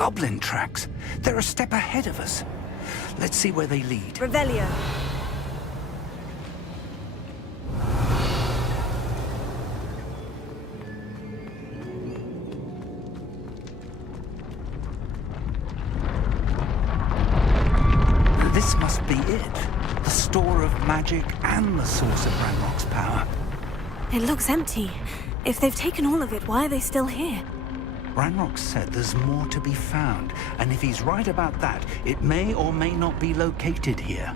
Goblin tracks. They're a step ahead of us. Let's see where they lead. Revelio. This must be it. The store of magic and the source of Ranrock's power. It looks empty. If they've taken all of it, why are they still here? Ranrock said there's more to be found, and if he's right about that, it may or may not be located here.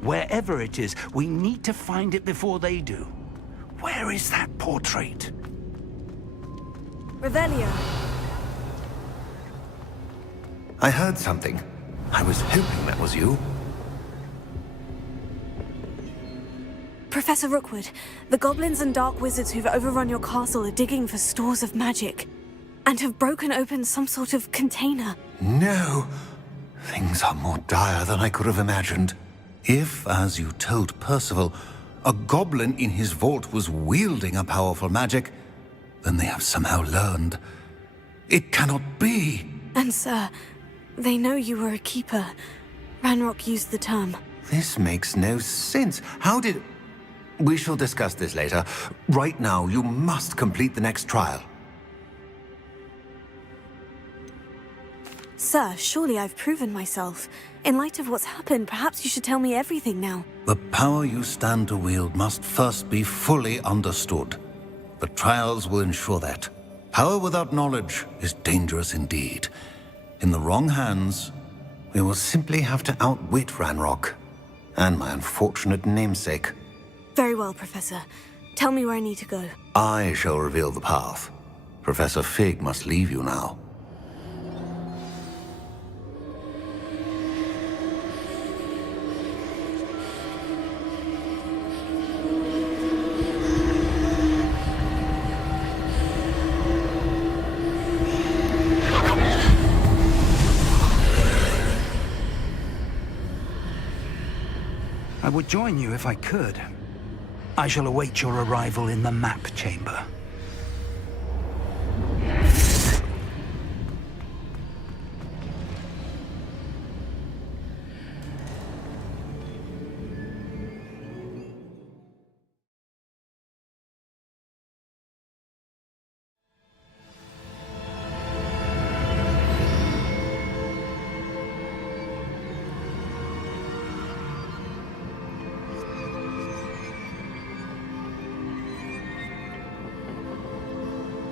Wherever it is, we need to find it before they do. Where is that portrait? Revelio. I heard something. I was hoping that was you. Professor Rookwood, the goblins and dark wizards who've overrun your castle are digging for stores of magic, and have broken open some sort of container. No. Things are more dire than I could have imagined. If, as you told Percival, a goblin in his vault was wielding a powerful magic, then they have somehow learned. It cannot be. And sir, they know you were a keeper. Ranrock used the term. This makes no sense. How did... We shall discuss this later. Right now, you must complete the next trial. Sir, surely I've proven myself. In light of what's happened, perhaps you should tell me everything now. The power you stand to wield must first be fully understood. The trials will ensure that. Power without knowledge is dangerous indeed. In the wrong hands, we will simply have to outwit Ranrock and my unfortunate namesake. Very well, Professor. Tell me where I need to go. I shall reveal the path. Professor Fig must leave you now. I would join you if I could. I shall await your arrival in the map chamber.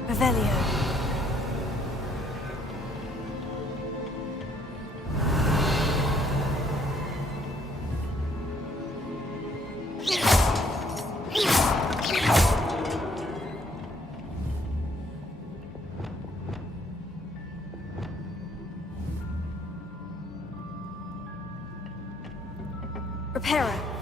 Revelio. Reparo.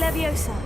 Leviosa.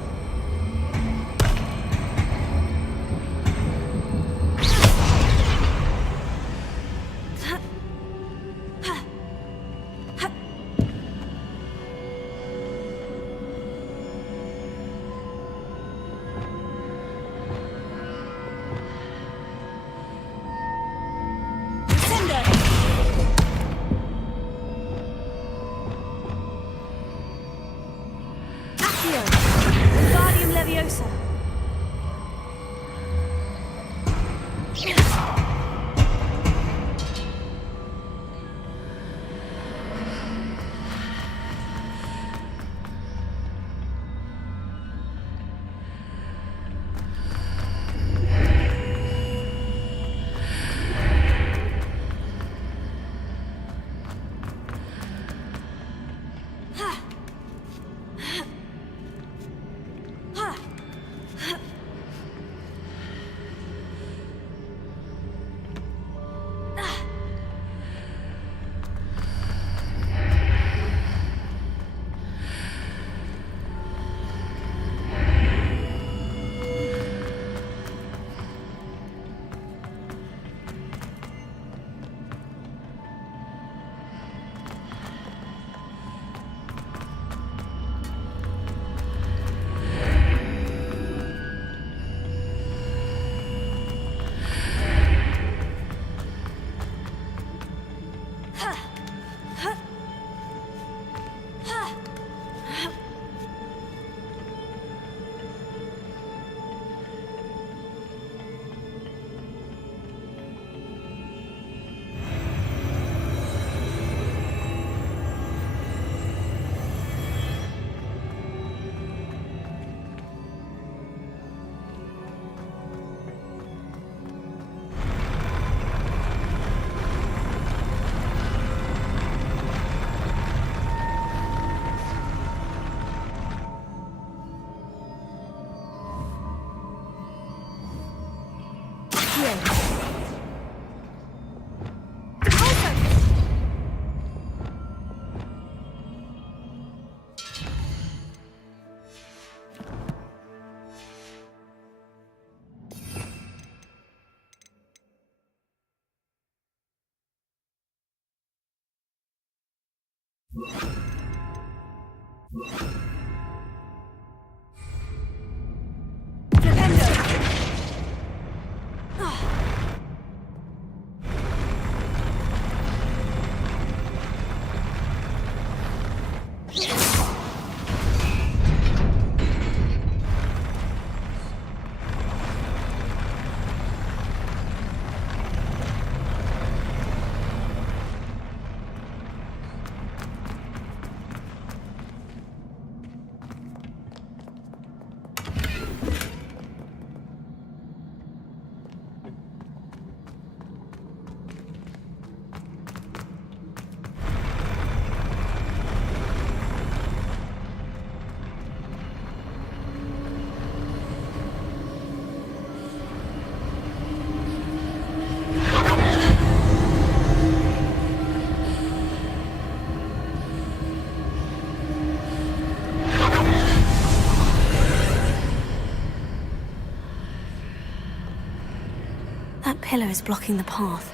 That pillar is blocking the path.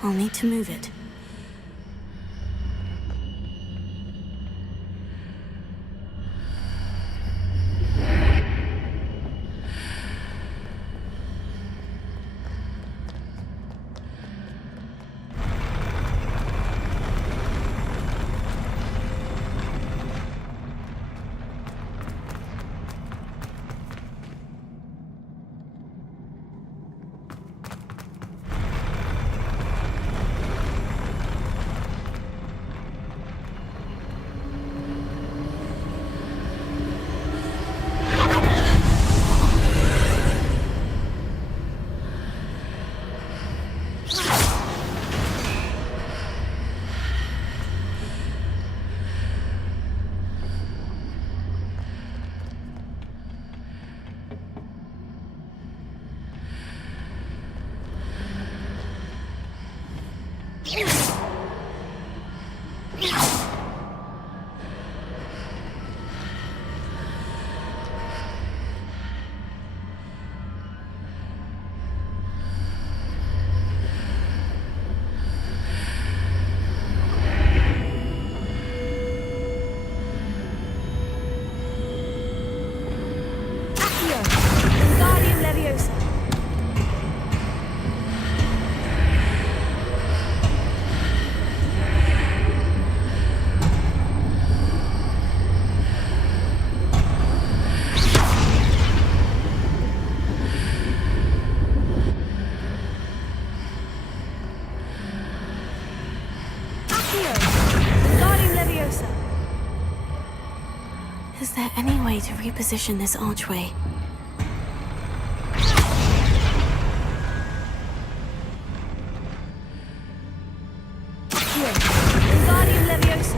I'll need to move it. Leviosa. Is there any way to reposition this archway? Here, Wingardium Leviosa.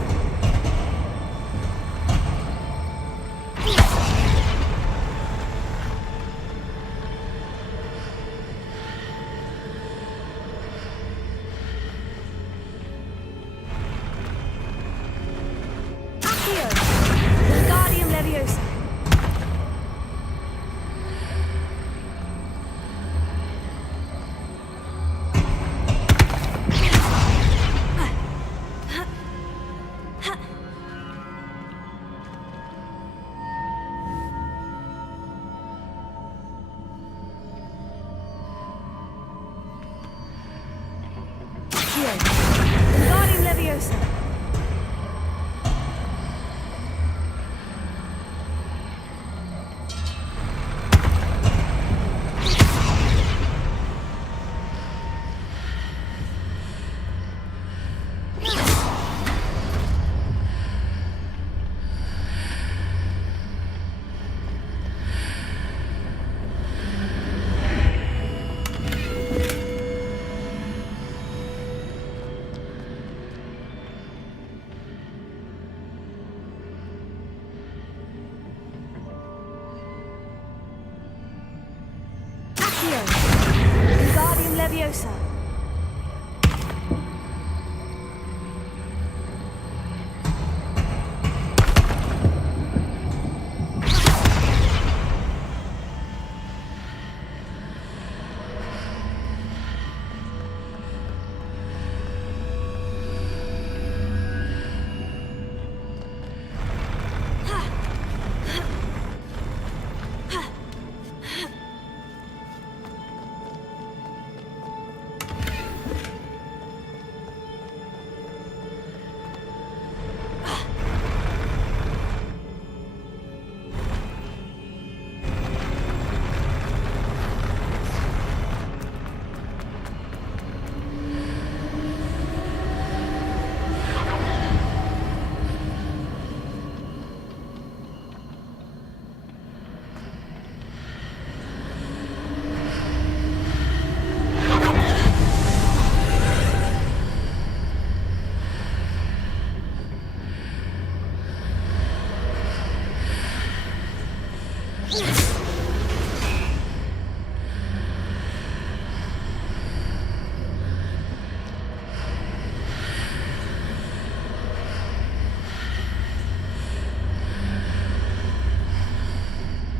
Here, Wingardium Leviosa. Here, Wingardium Leviosa.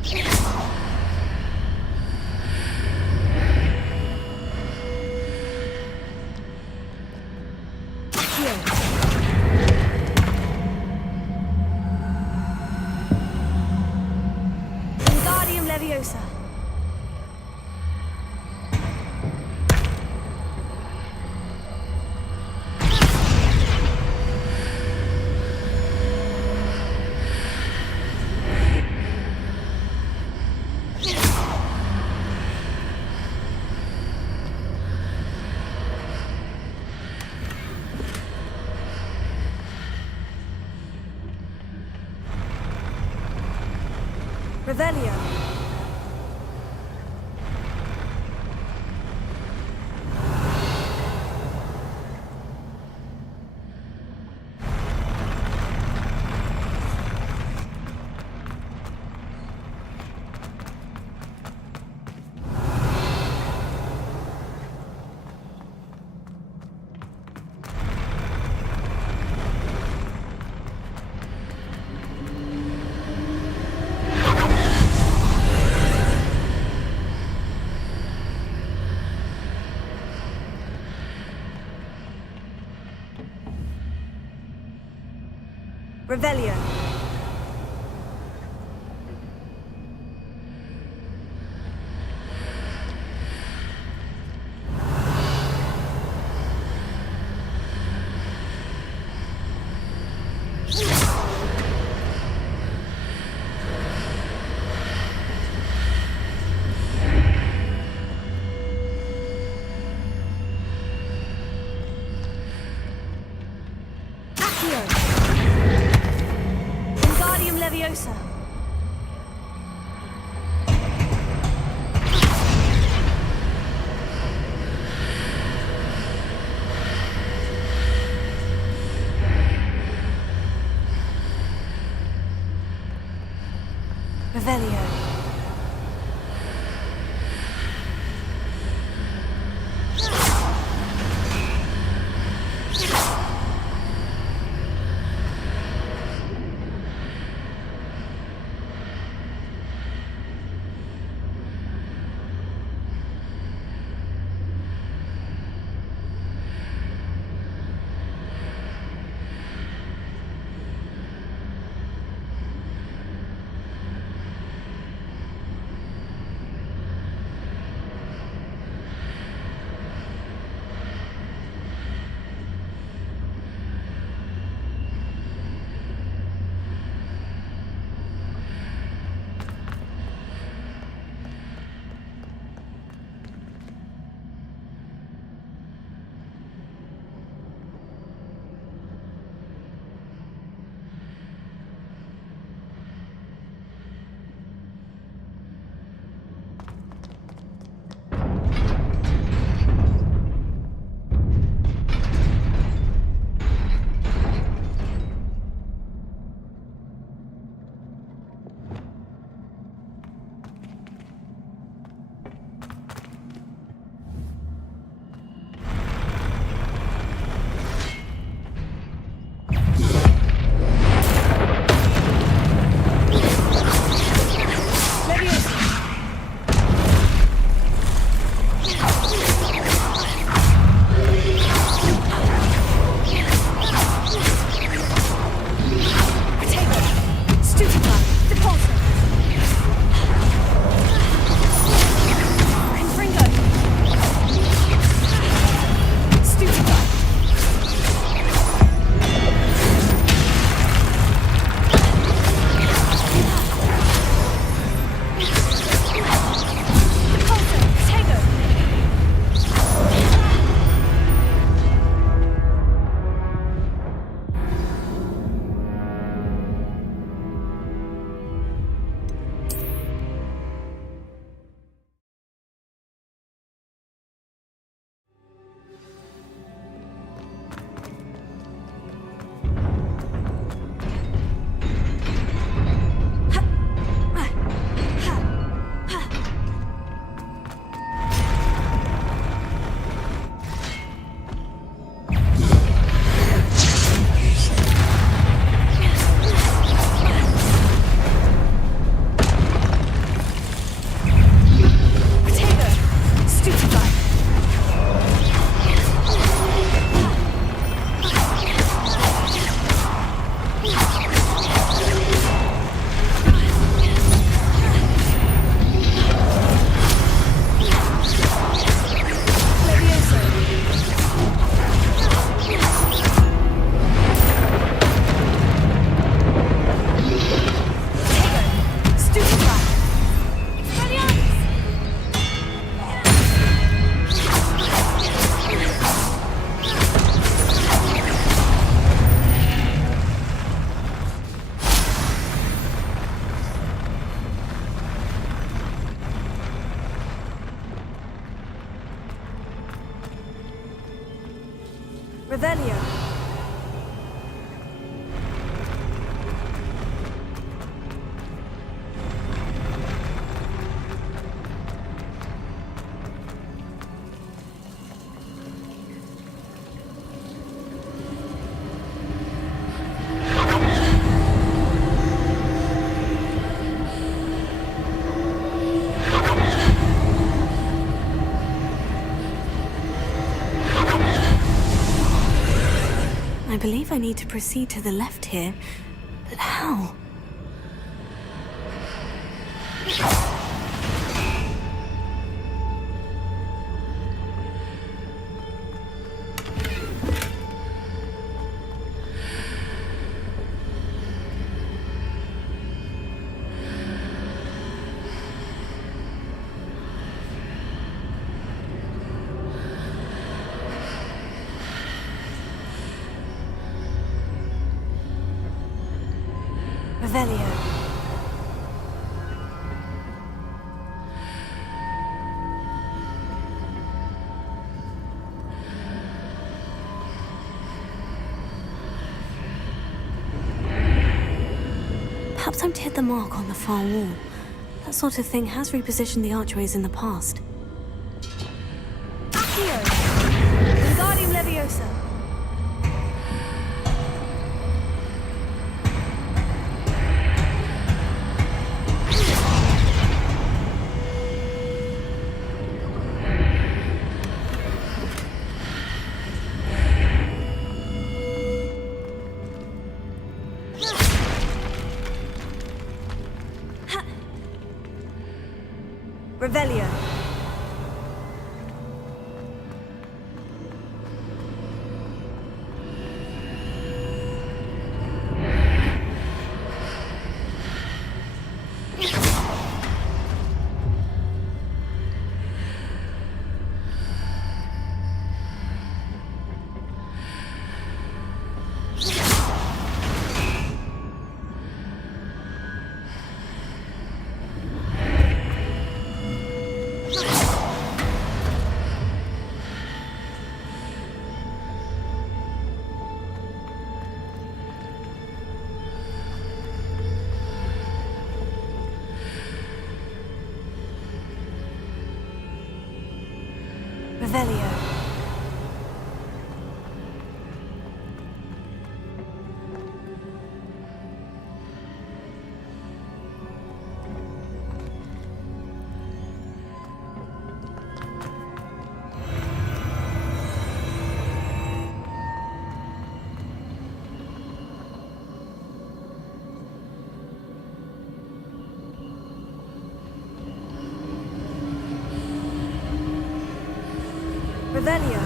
Here, Wingardium Leviosa. Wingardium Leviosa. Revelio. Revelio. Accio. Leviosa. Revelio. Revelio. I believe I need to proceed to the left here, but how? Revelio. don't hit the mark on the far wall. That sort of thing has repositioned the archways in the past. Accio! Wingardium Leviosa! Revelio. Revelio. Revelio.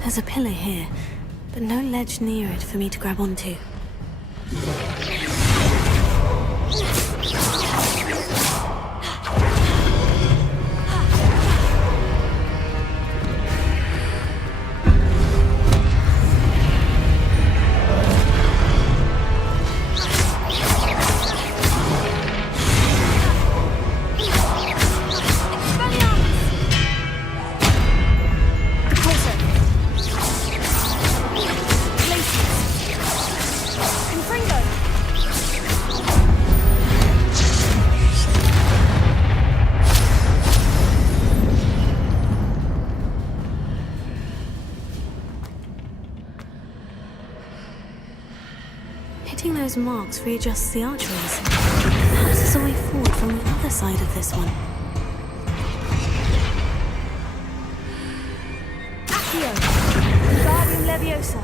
There's a pillar here, but no ledge near it for me to grab onto. Hitting those marks readjusts the archways. Perhaps there's a way forward from the other side of this one. Accio! Wingardium Leviosa!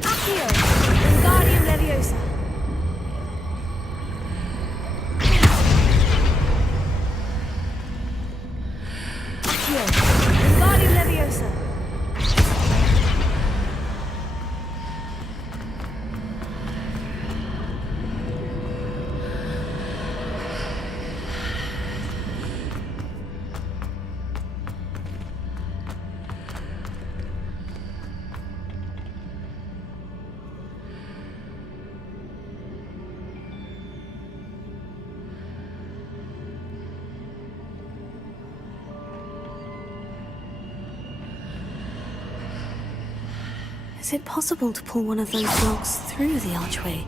Accio! Wingardium Leviosa! Wingardium Leviosa! Is it possible to pull one of those blocks through the archway?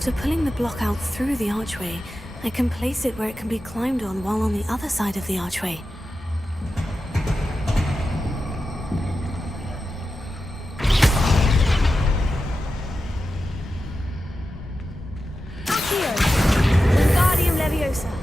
After pulling the block out through the archway, I can place it where it can be climbed on while on the other side of the archway. Accio! Wingardium Leviosa!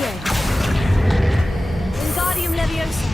Accio. Wingardium Leviosa.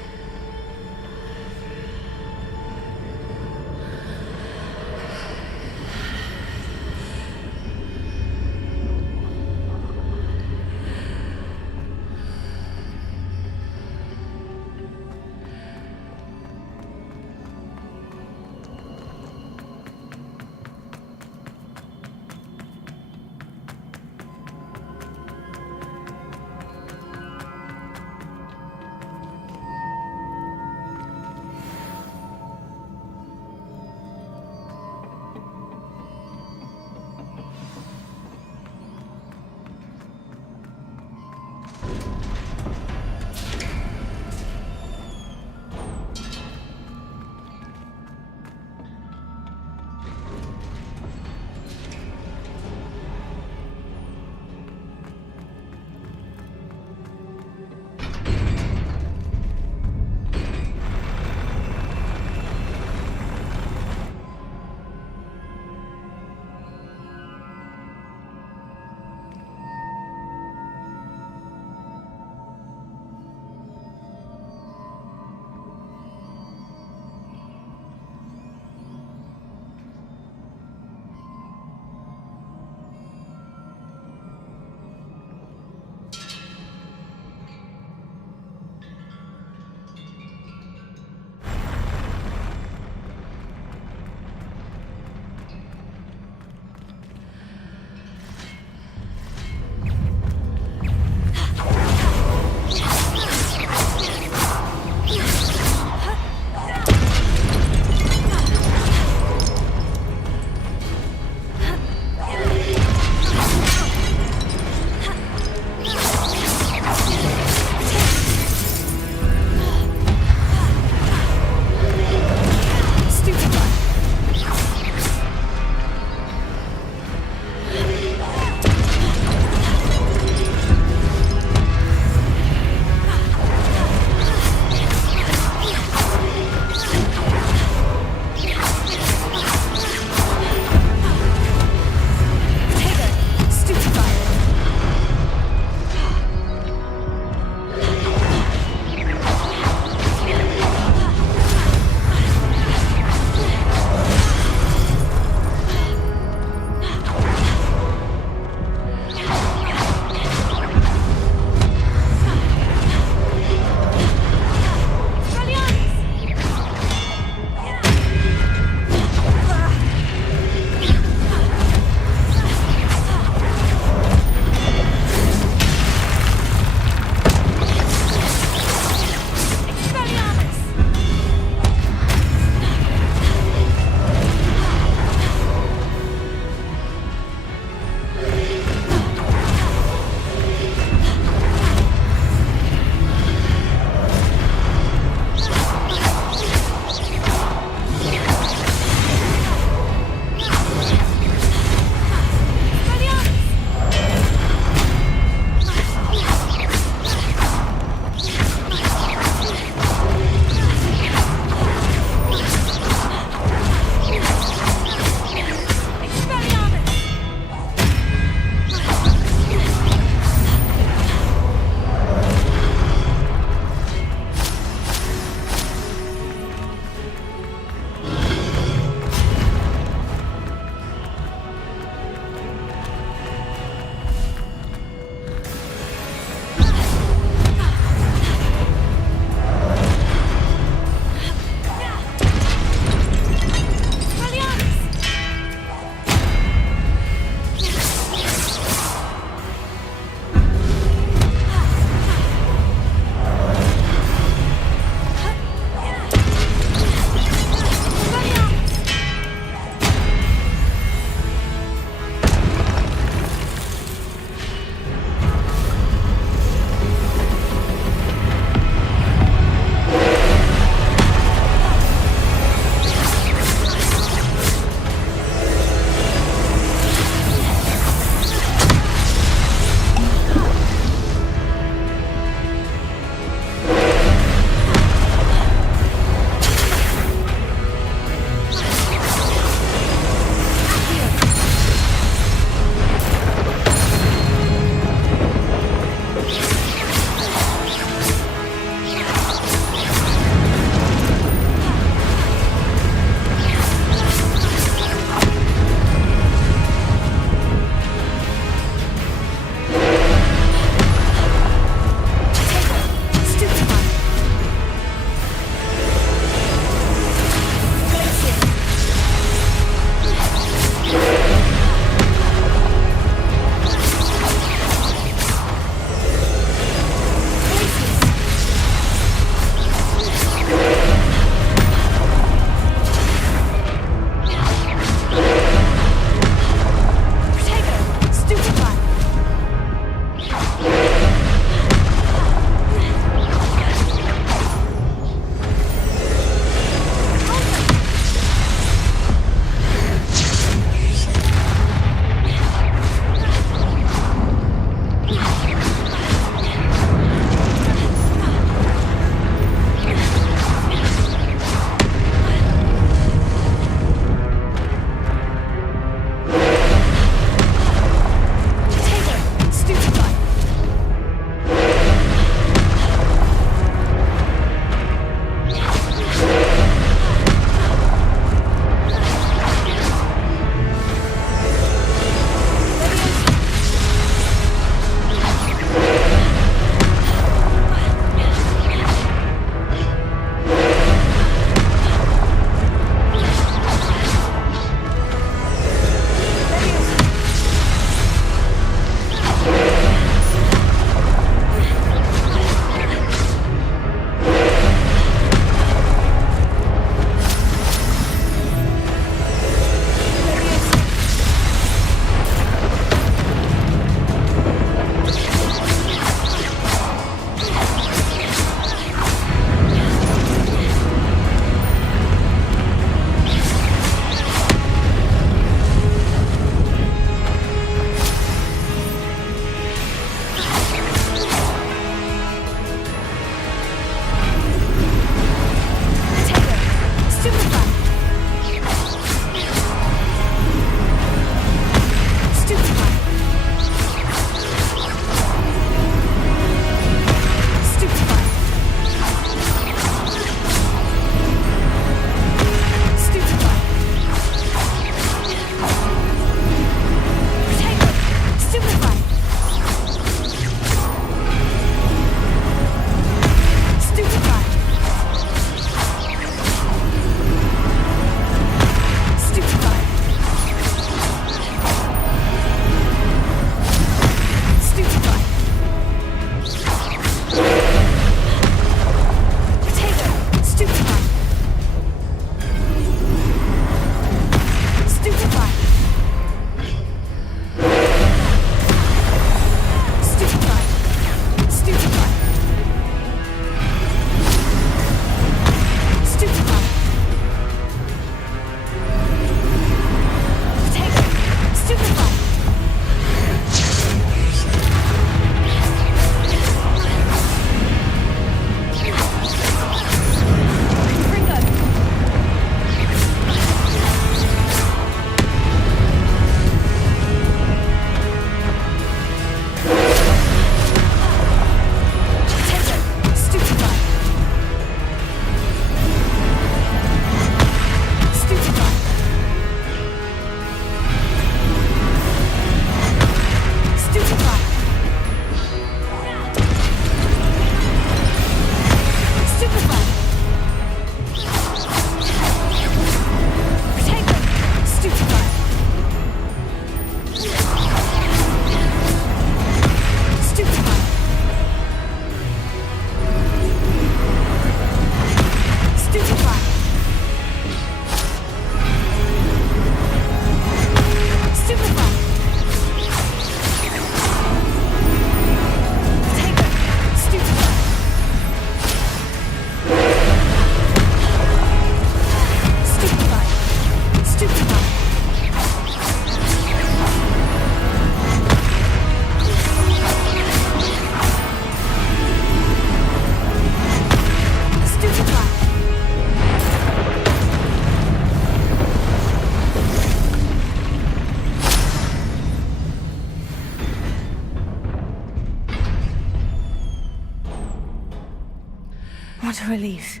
What a relief.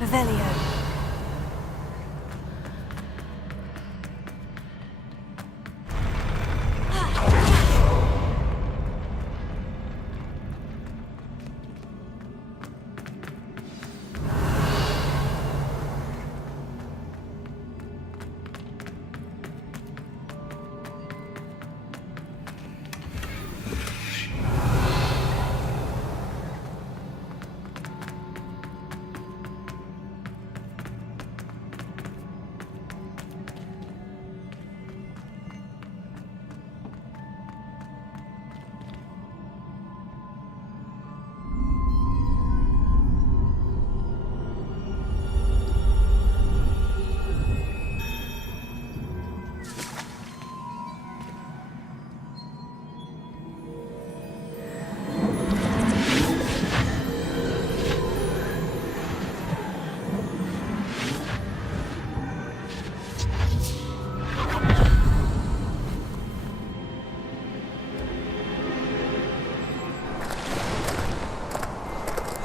Revelio.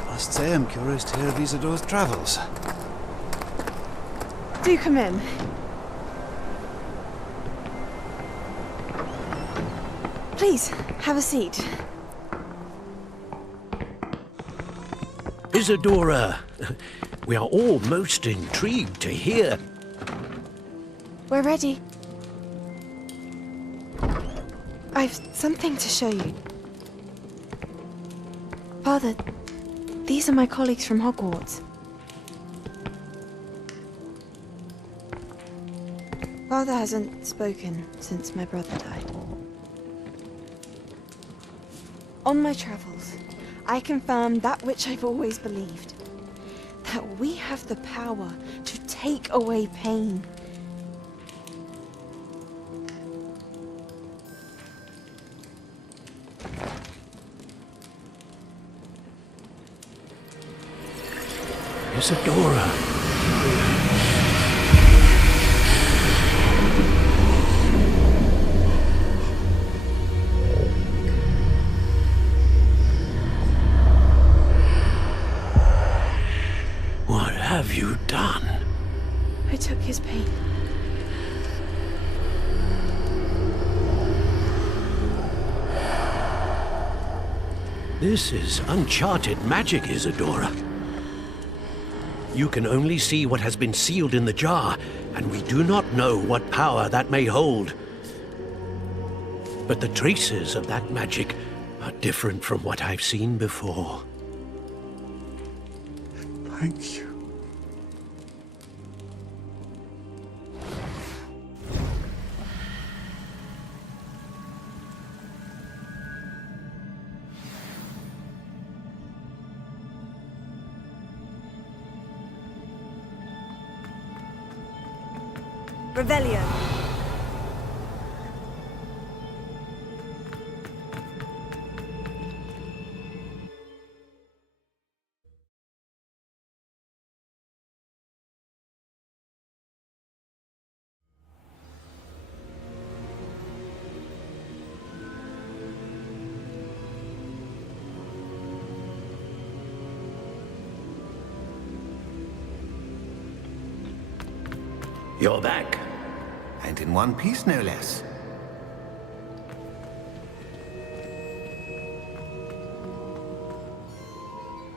I must say I'm curious to hear of Isadore's travels. Do come in. Please, have a seat. Isadora, we are all most intrigued to hear. We're ready. I've something to show you. Father, these are my colleagues from Hogwarts. Father hasn't spoken since my brother died. On my travels, I confirmed that which I've always believed. That we have the power to take away pain. Isadora. What have you done? I took his pain. This is uncharted magic, Isadora. You can only see what has been sealed in the jar, and we do not know what power that may hold. But the traces of that magic are different from what I've seen before. Thank you. Revelio. You're back. And in one piece, no less.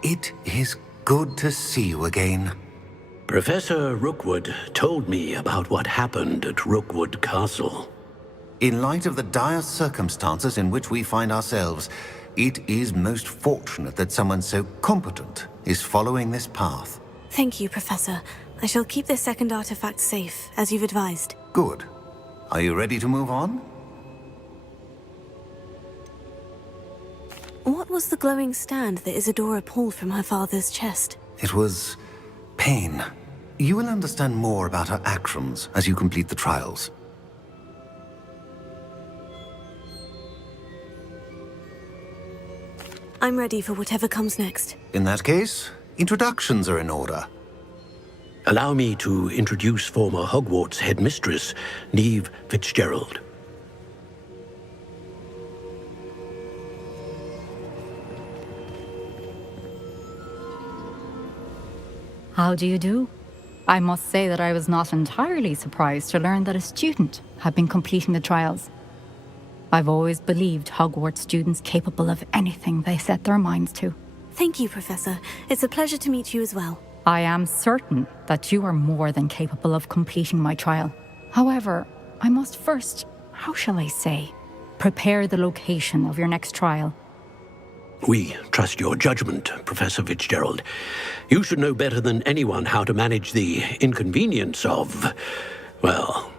It is good to see you again. Professor Rookwood told me about what happened at Rookwood Castle. In light of the dire circumstances in which we find ourselves, it is most fortunate that someone so competent is following this path. Thank you, Professor. I shall keep this second artifact safe, as you've advised. Good. Are you ready to move on? What was the glowing stand that Isadora pulled from her father's chest? It was pain. You will understand more about her actions as you complete the trials. I'm ready for whatever comes next. In that case, introductions are in order. Allow me to introduce former Hogwarts headmistress, Neve Fitzgerald. How do you do? I must say that I was not entirely surprised to learn that a student had been completing the trials. I've always believed Hogwarts students capable of anything they set their minds to. Thank you, Professor. It's a pleasure to meet you as well. I am certain that you are more than capable of completing my trial. However, I must first, how shall I say, prepare the location of your next trial. We trust your judgment, Professor Fitzgerald. You should know better than anyone how to manage the inconvenience of, well...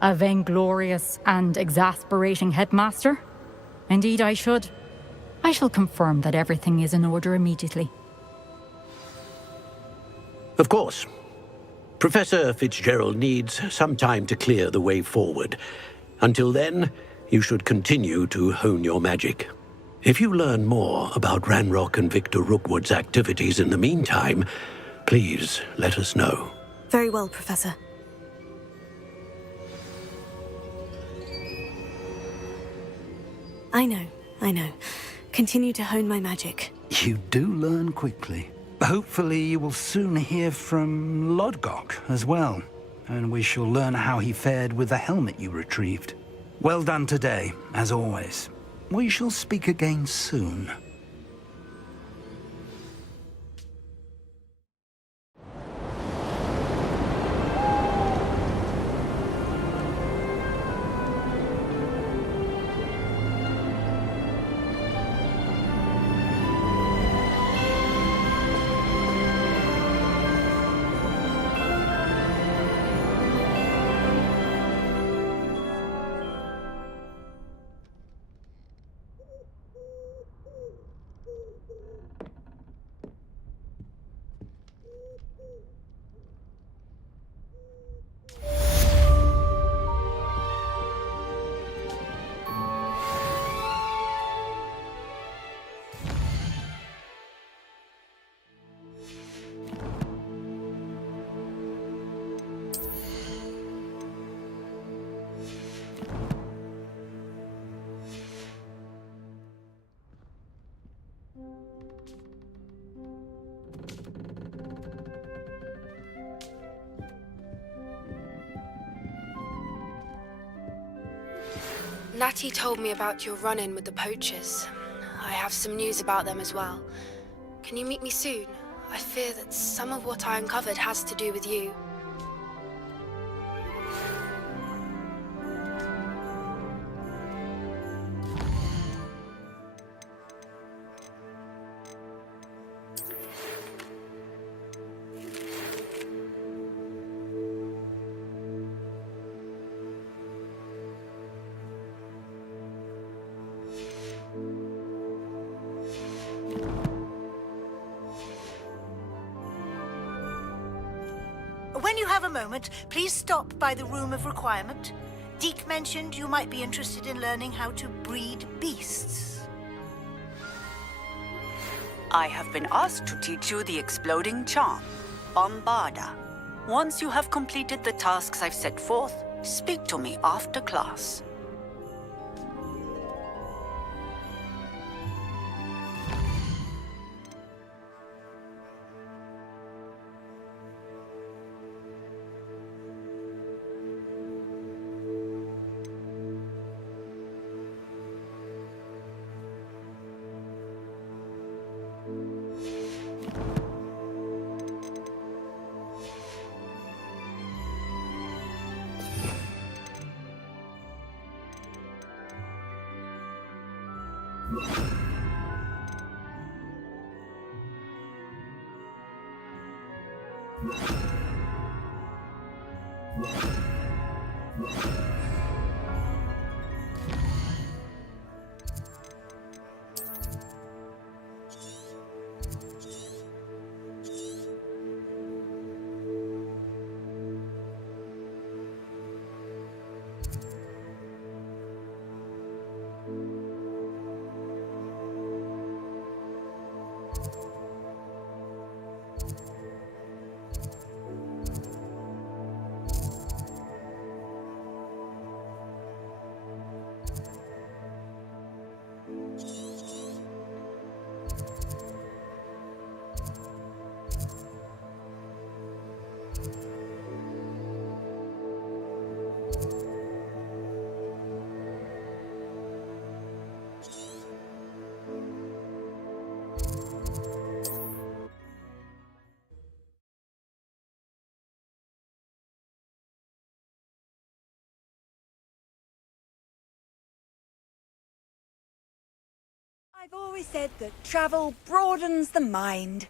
A vainglorious and exasperating headmaster? Indeed I should. I shall confirm that everything is in order immediately. Of course. Professor Fitzgerald needs some time to clear the way forward. Until then, you should continue to hone your magic. If you learn more about Ranrock and Victor Rookwood's activities in the meantime, please let us know. Very well, Professor. I know. Continue to hone my magic. You do learn quickly. Hopefully you will soon hear from Lodgok as well, and we shall learn how he fared with the helmet you retrieved. Well done today, as always. We shall speak again soon. Natty told me about your run-in with the poachers. I have some news about them as well. Can you meet me soon? I fear that some of what I uncovered has to do with you. When you have a moment, please stop by the Room of Requirement. Deke mentioned you might be interested in learning how to breed beasts. I have been asked to teach you the exploding charm, Bombarda. Once you have completed the tasks I've set forth, speak to me after class. I've always said that travel broadens the mind.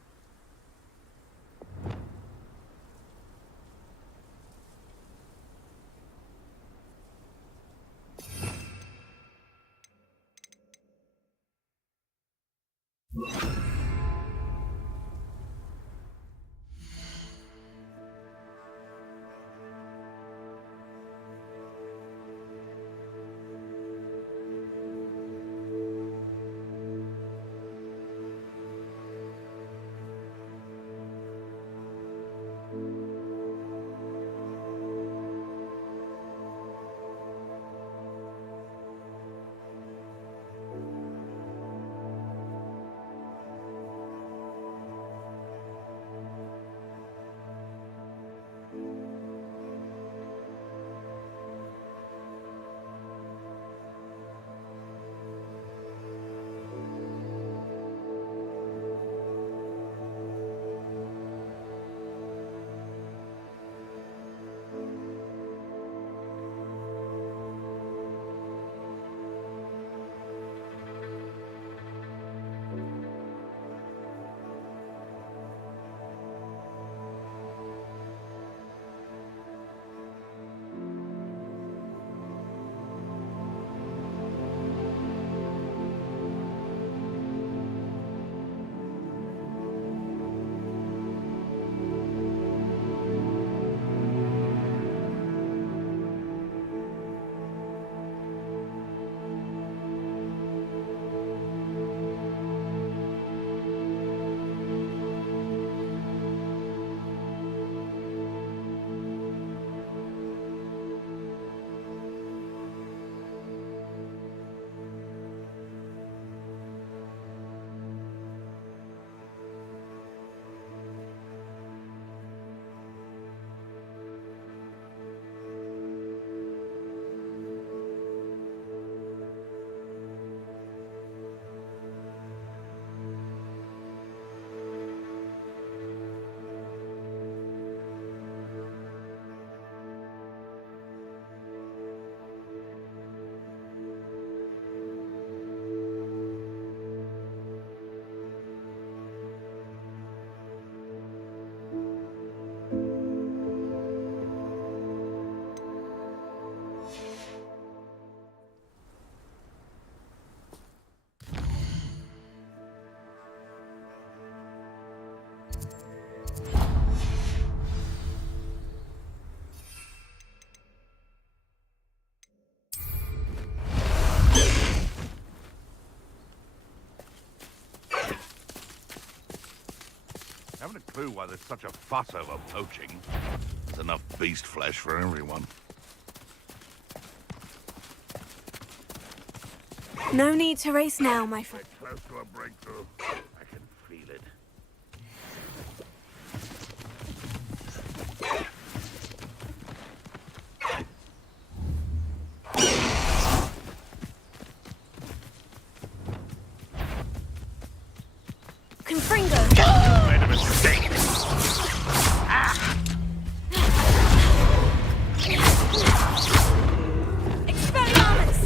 Haven't a clue why there's such a fuss over poaching. There's enough beast flesh for everyone. No need to race now, my friend. We're close to a breakthrough. I can feel it. Confringo! Made a mistake. Expelliarmus!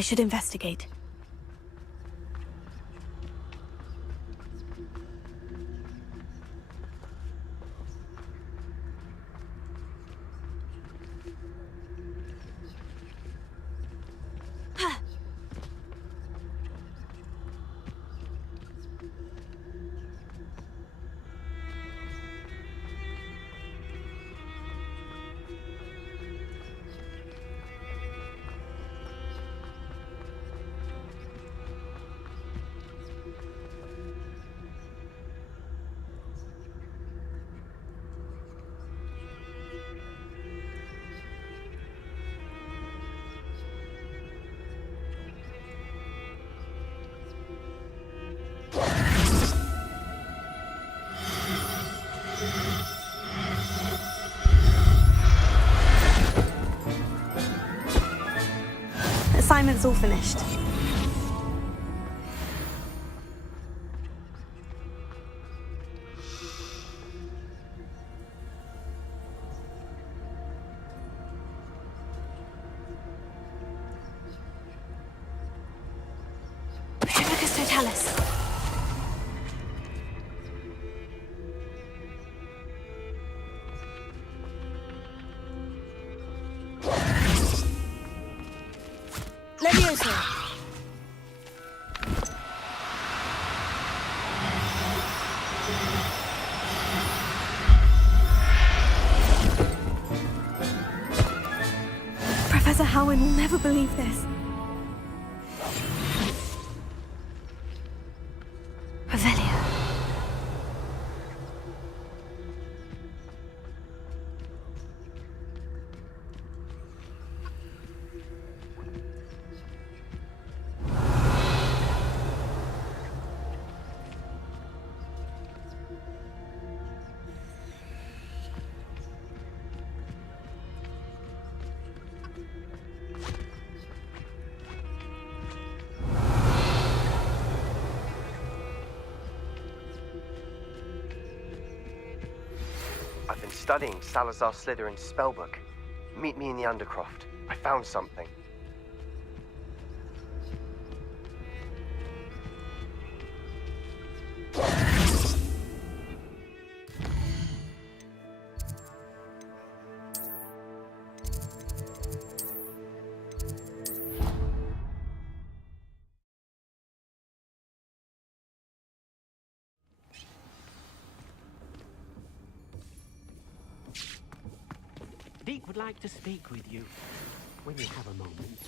I should investigate. Assignment's all finished. Hibicus totalis. Levioso. Professor Howin will never believe this. Revelio. I've been studying Salazar Slytherin's spellbook. Meet me in the Undercroft. I found something. Deke would like to speak with you when you have a moment.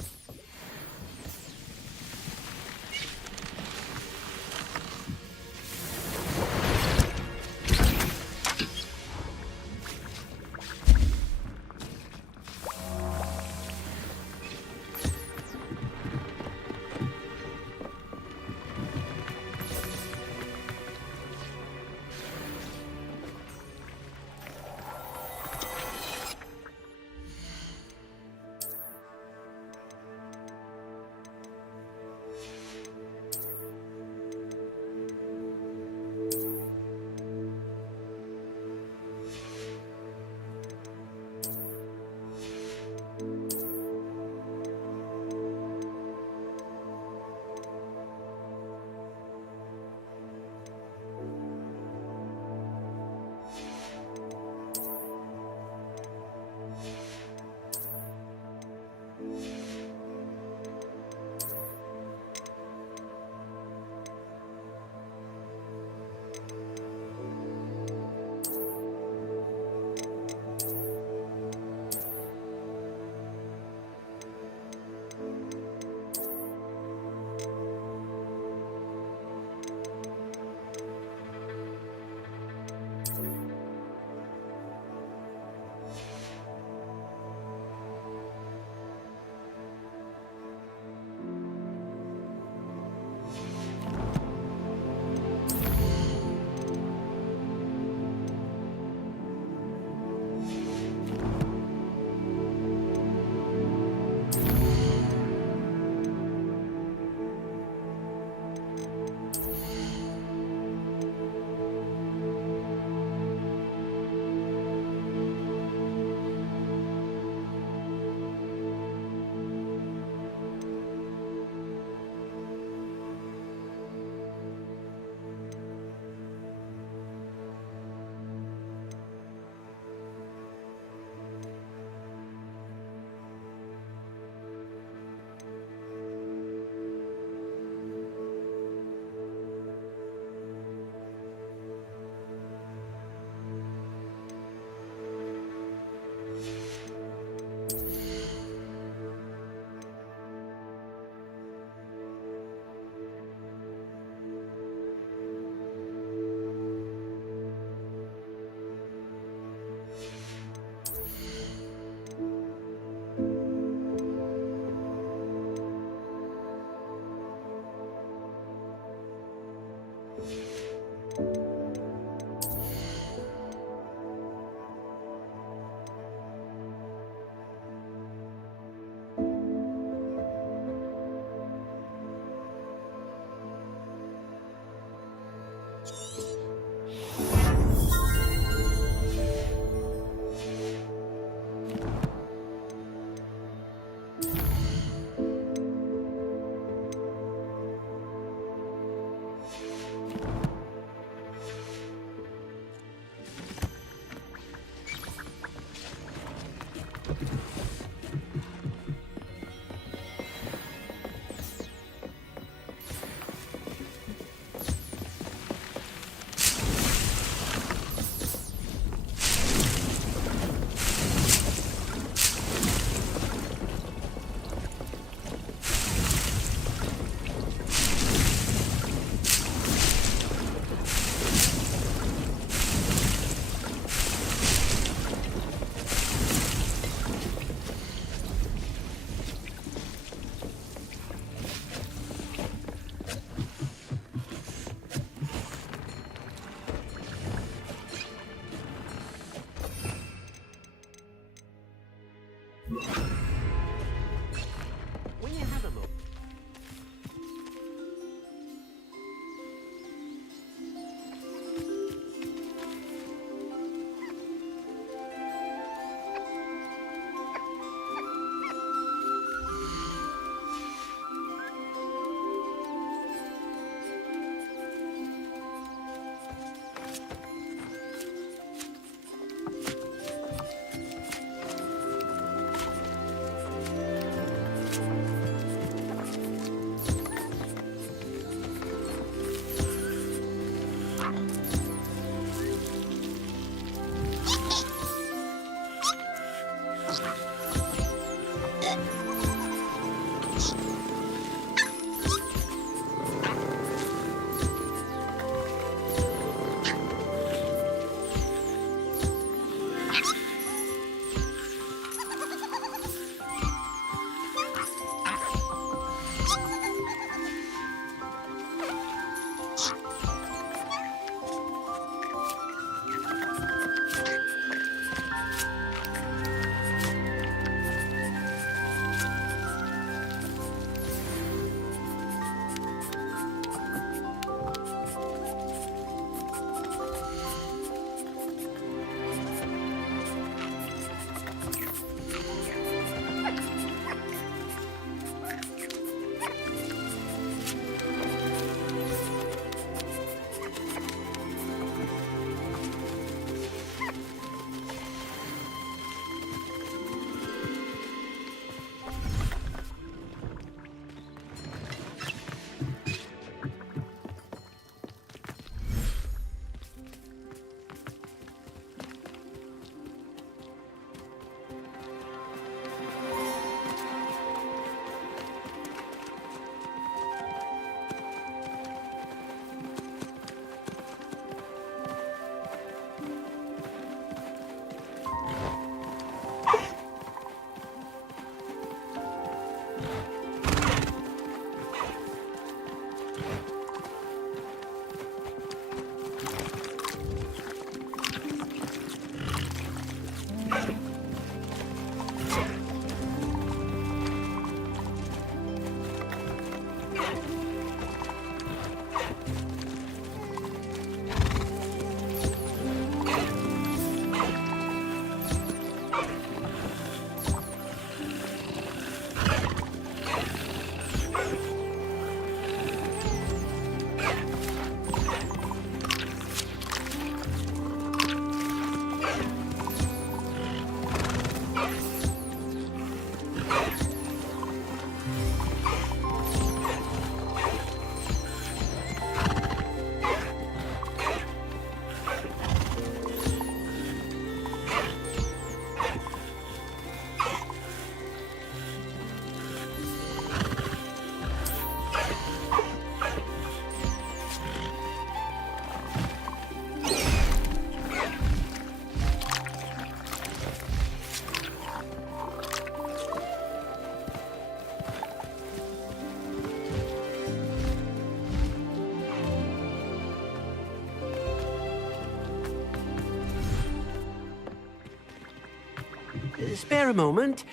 Spare a moment.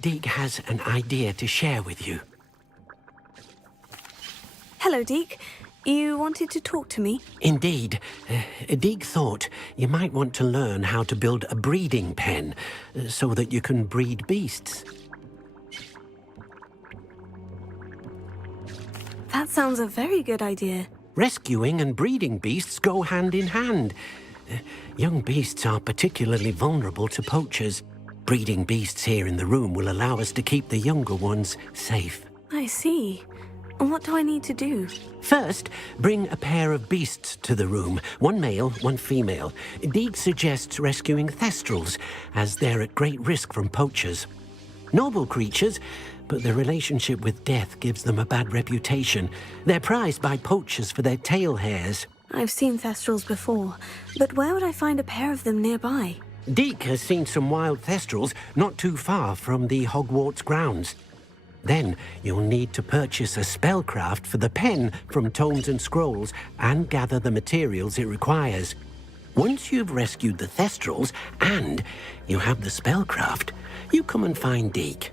Deke has an idea to share with you. Hello, Deke. You wanted to talk to me? Indeed. Deke thought you might want to learn how to build a breeding pen so that you can breed beasts. That sounds a very good idea. Rescuing and breeding beasts go hand in hand. Young beasts are particularly vulnerable to poachers. Breeding beasts here in the room will allow us to keep the younger ones safe. I see. And what do I need to do? First, bring a pair of beasts to the room. One male, one female. Deke suggests rescuing thestrals, as they're at great risk from poachers. Noble creatures, but their relationship with death gives them a bad reputation. They're prized by poachers for their tail hairs. I've seen thestrals before, but where would I find a pair of them nearby? Deke has seen some wild thestrals not too far from the Hogwarts grounds. Then you'll need to purchase a spellcraft for the pen from Tomes and Scrolls and gather the materials it requires. Once you've rescued the thestrals and you have the spellcraft, you come and find Deke.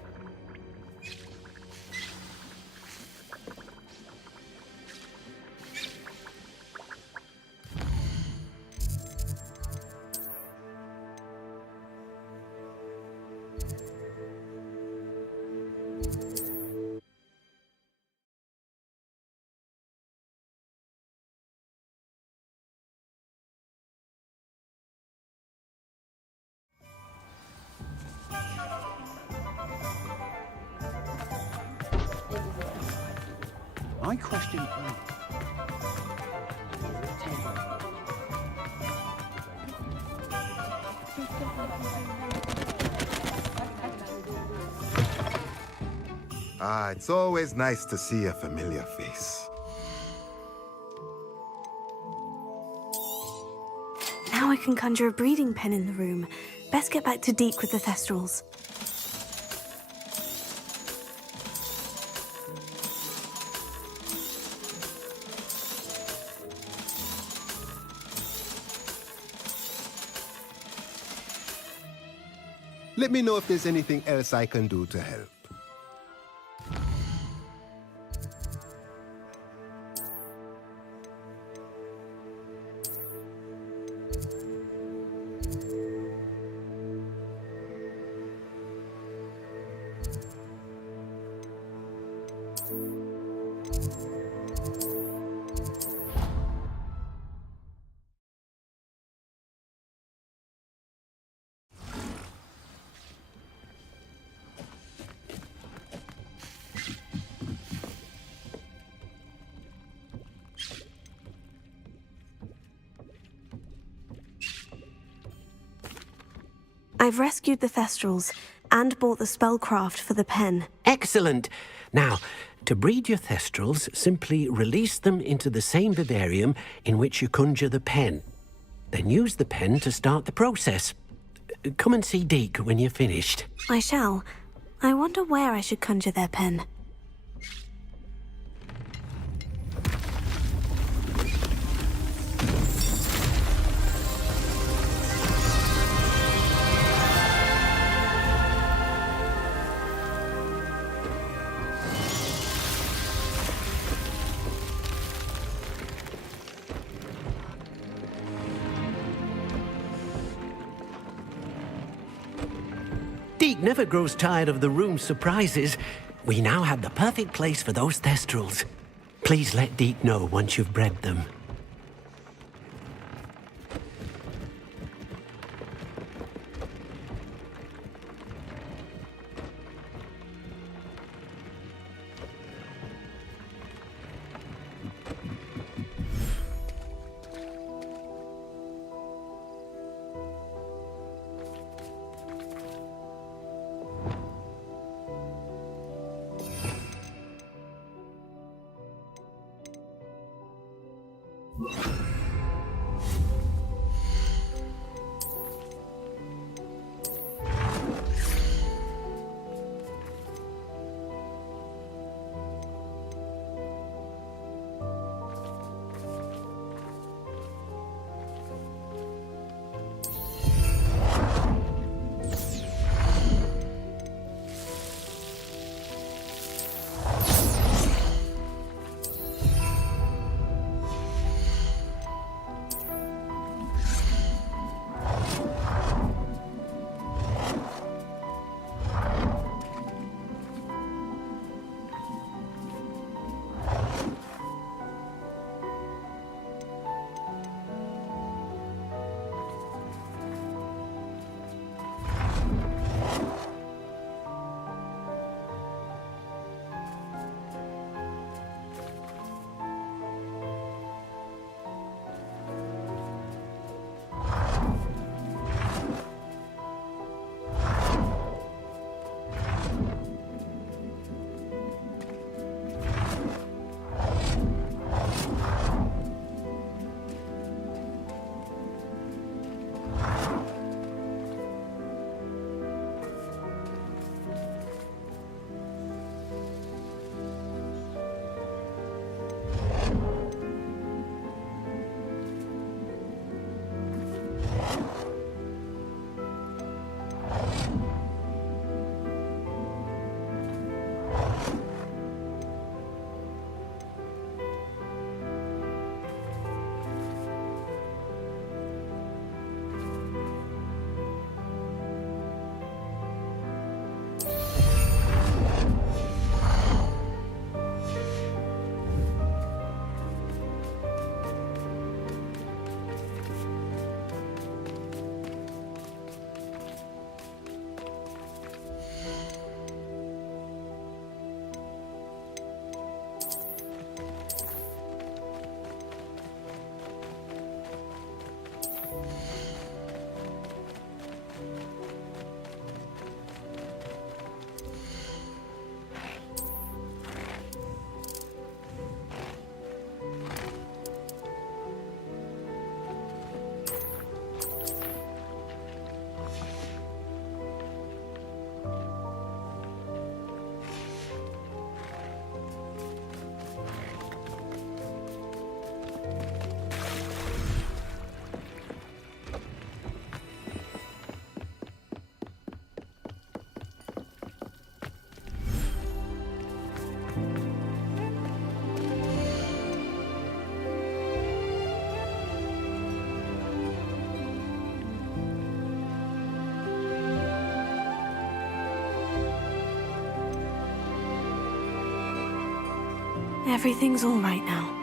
I question... Ah, it's always nice to see a familiar face. Now I can conjure a breeding pen in the room. Best get back to Deke with the thestrals. Let me know if there's anything else I can do to help. I've rescued the thestrals and bought the spellcraft for the pen. Excellent! Now, to breed your thestrals, simply release them into the same vivarium in which you conjure the pen. Then use the pen to start the process. Come and see Deke when you're finished. I shall. I wonder where I should conjure their pen. Deke never grows tired of the room's surprises. We now have the perfect place for those thestrals. Please let Deke know once you've bred them. Everything's all right now.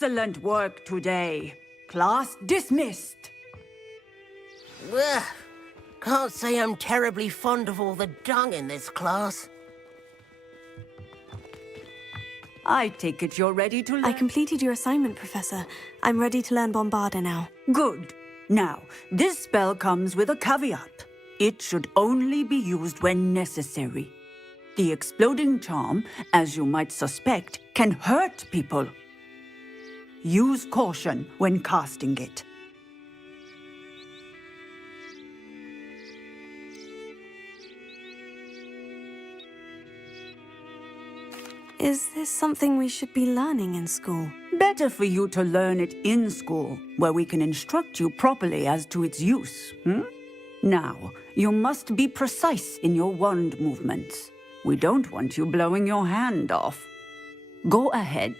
Excellent work today. Class dismissed. Ugh. Can't say I'm terribly fond of all the dung in this class. I take it you're ready to learn. I completed your assignment, Professor. I'm ready to learn Bombarda now. Good. Now, this spell comes with a caveat. It should only be used when necessary. The exploding charm, as you might suspect, can hurt people. Use caution when casting it. Is this something we should be learning in school? Better for you to learn it in school, where we can instruct you properly as to its use. Now, you must be precise in your wand movements. We don't want you blowing your hand off. Go ahead.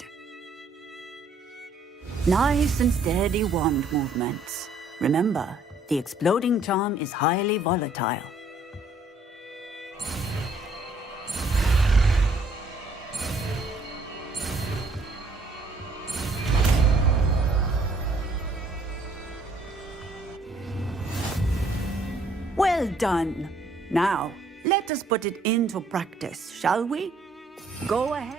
Nice and steady wand movements. Remember, the exploding charm is highly volatile. Well done. Now, let us put it into practice, shall we? Go ahead.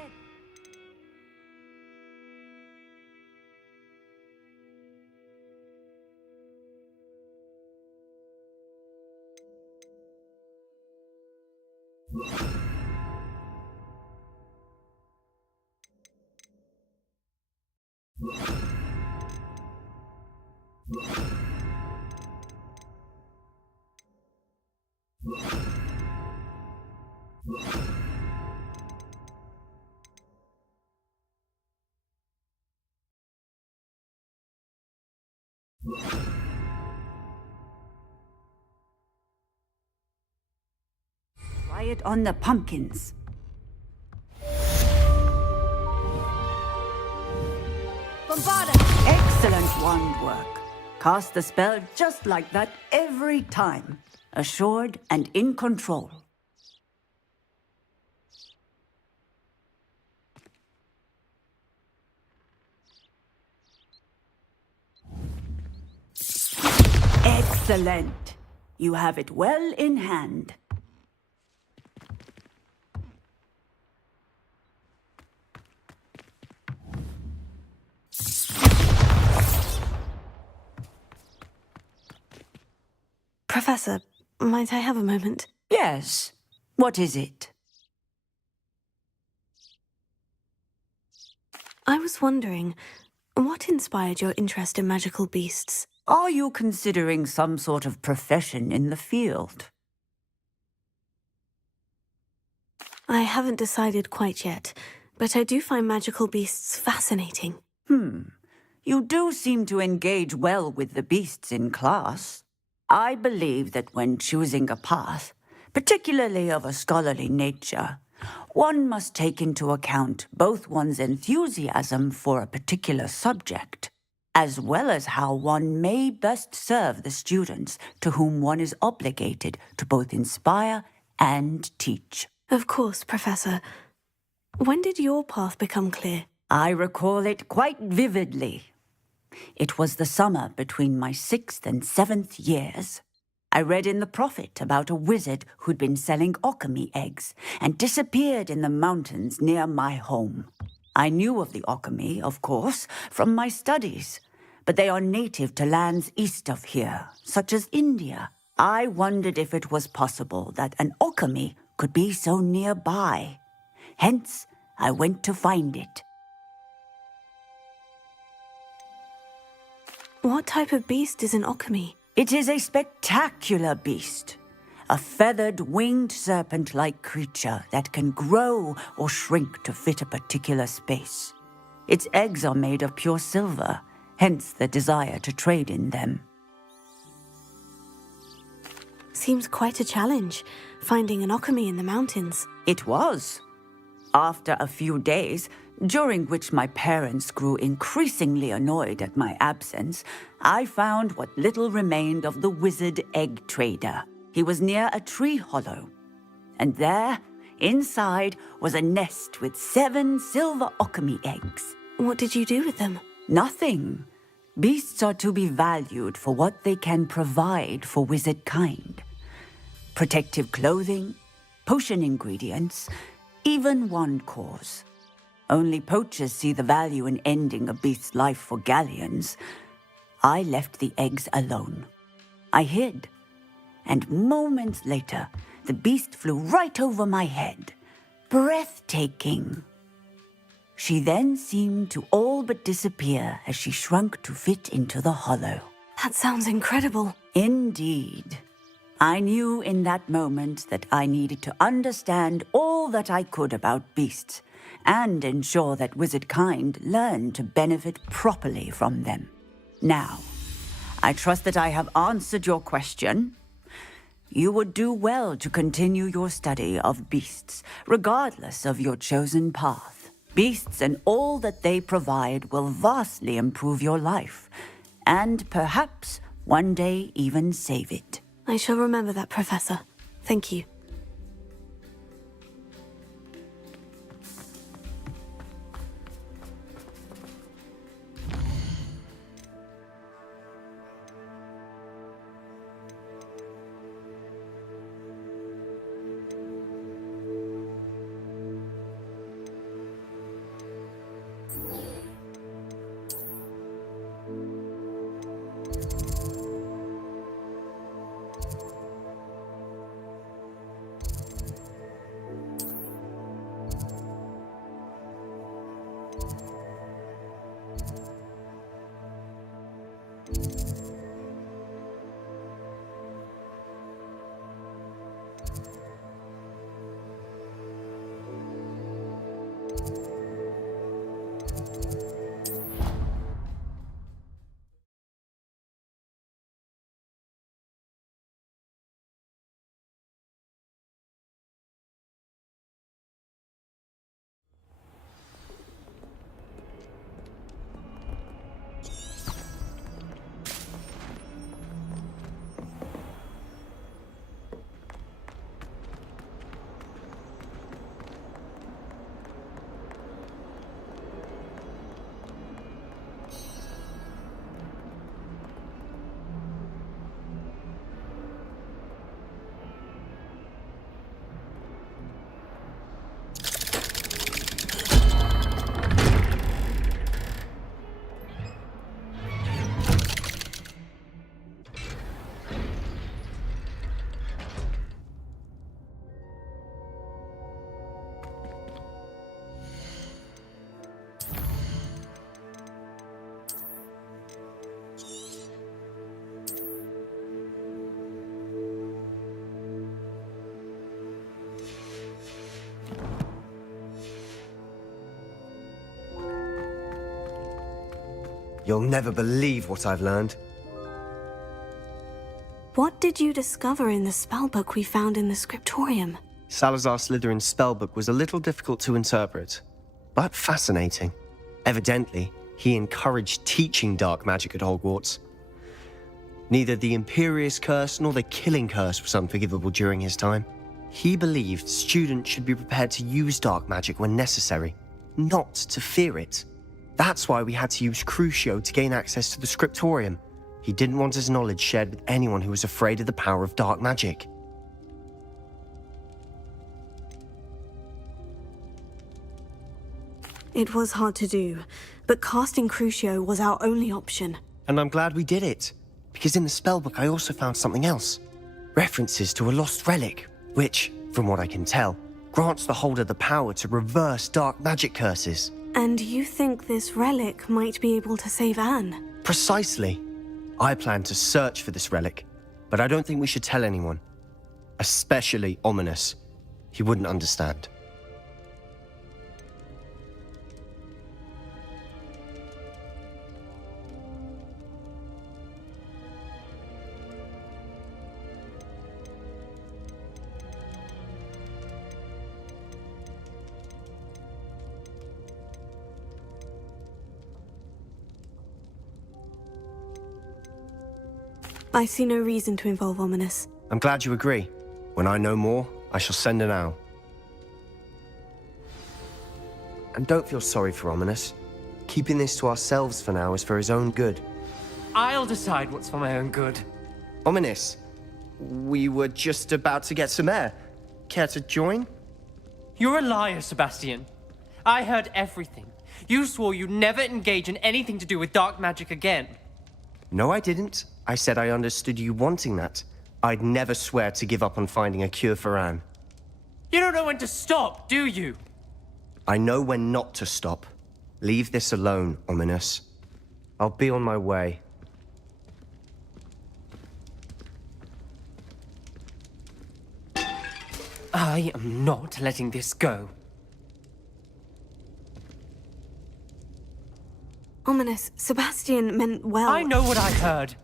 Try it on the pumpkins. Bombarda! Excellent wand work. Cast the spell just like that every time. Assured and in control. Excellent. You have it well in hand. Professor, might I have a moment? Yes. What is it? I was wondering, what inspired your interest in magical beasts? Are you considering some sort of profession in the field? I haven't decided quite yet, but I do find magical beasts fascinating. You do seem to engage well with the beasts in class. I believe that when choosing a path, particularly of a scholarly nature, one must take into account both one's enthusiasm for a particular subject, as well as how one may best serve the students to whom one is obligated to both inspire and teach. Of course, Professor. When did your path become clear? I recall it quite vividly. It was the summer between my 6th and 7th years. I read in the Prophet about a wizard who'd been selling okami eggs and disappeared in the mountains near my home. I knew of the okami, of course, from my studies, but they are native to lands east of here, such as India. I wondered if it was possible that an okami could be so nearby. Hence, I went to find it. What type of beast is an okami? It is a spectacular beast. A feathered, winged serpent-like creature that can grow or shrink to fit a particular space. Its eggs are made of pure silver, hence the desire to trade in them. Seems quite a challenge, finding an okami in the mountains. It was. After a few days, during which my parents grew increasingly annoyed at my absence, I found what little remained of the wizard egg trader. He was near a tree hollow, and there, inside, was a nest with 7 silver okami eggs. What did you do with them? Nothing. Beasts are to be valued for what they can provide for wizard kind. Protective clothing, potion ingredients, even wand cores. Only poachers see the value in ending a beast's life for galleons. I left the eggs alone. I hid, and moments later, the beast flew right over my head. Breathtaking. She then seemed to all but disappear as she shrunk to fit into the hollow. That sounds incredible. Indeed. I knew in that moment that I needed to understand all that I could about beasts and ensure that wizard kind learned to benefit properly from them. Now, I trust that I have answered your question. You would do well to continue your study of beasts, regardless of your chosen path. Beasts and all that they provide will vastly improve your life, and perhaps one day even save it. I shall remember that, Professor. Thank you. You'll never believe what I've learned. What did you discover in the spellbook we found in the scriptorium? Salazar Slytherin's spellbook was a little difficult to interpret, but fascinating. Evidently, he encouraged teaching dark magic at Hogwarts. Neither the Imperious Curse nor the Killing Curse was unforgivable during his time. He believed students should be prepared to use dark magic when necessary, not to fear it. That's why we had to use Crucio to gain access to the scriptorium. He didn't want his knowledge shared with anyone who was afraid of the power of dark magic. It was hard to do, but casting Crucio was our only option. And I'm glad we did it, because in the spellbook I also found something else. References to a lost relic, which, from what I can tell, grants the holder the power to reverse dark magic curses. And you think this relic might be able to save Anne? Precisely. I plan to search for this relic, but I don't think we should tell anyone. Especially Ominous. He wouldn't understand. I see no reason to involve Ominous. I'm glad you agree. When I know more, I shall send an owl. And don't feel sorry for Ominous. Keeping this to ourselves for now is for his own good. I'll decide what's for my own good. Ominous, we were just about to get some air. Care to join? You're a liar, Sebastian. I heard everything. You swore you'd never engage in anything to do with dark magic again. No, I didn't. I said I understood you wanting that. I'd never swear to give up on finding a cure for Anne. You don't know when to stop, do you? I know when not to stop. Leave this alone, Ominous. I'll be on my way. I am not letting this go. Ominous, Sebastian meant well. I know what I heard.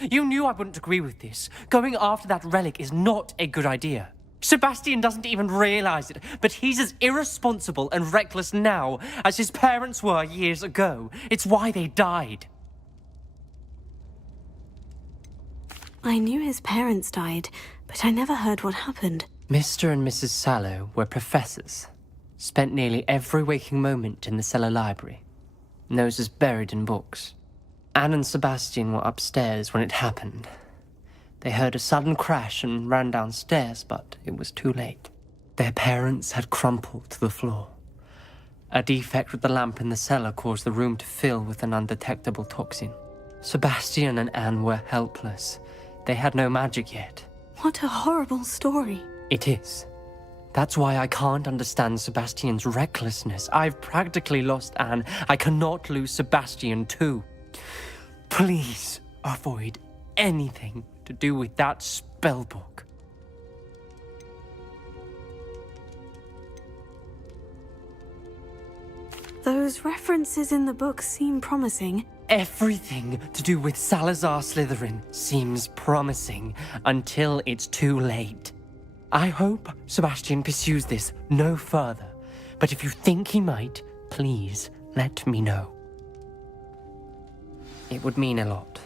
You knew I wouldn't agree with this. Going after that relic is not a good idea. Sebastian doesn't even realize it, but he's as irresponsible and reckless now as his parents were years ago. It's why they died. I knew his parents died, but I never heard what happened. Mr. and Mrs. Sallow were professors. Spent nearly every waking moment in the cellar library. Noses buried in books. Anne and Sebastian were upstairs when it happened. They heard a sudden crash and ran downstairs, but it was too late. Their parents had crumpled to the floor. A defect with the lamp in the cellar caused the room to fill with an undetectable toxin. Sebastian and Anne were helpless. They had no magic yet. What a horrible story. It is. That's why I can't understand Sebastian's recklessness. I've practically lost Anne. I cannot lose Sebastian too. Please avoid anything to do with that spellbook. Those references in the book seem promising. Everything to do with Salazar Slytherin seems promising until it's too late. I hope Sebastian pursues this no further, but if you think he might, please let me know. It would mean a lot.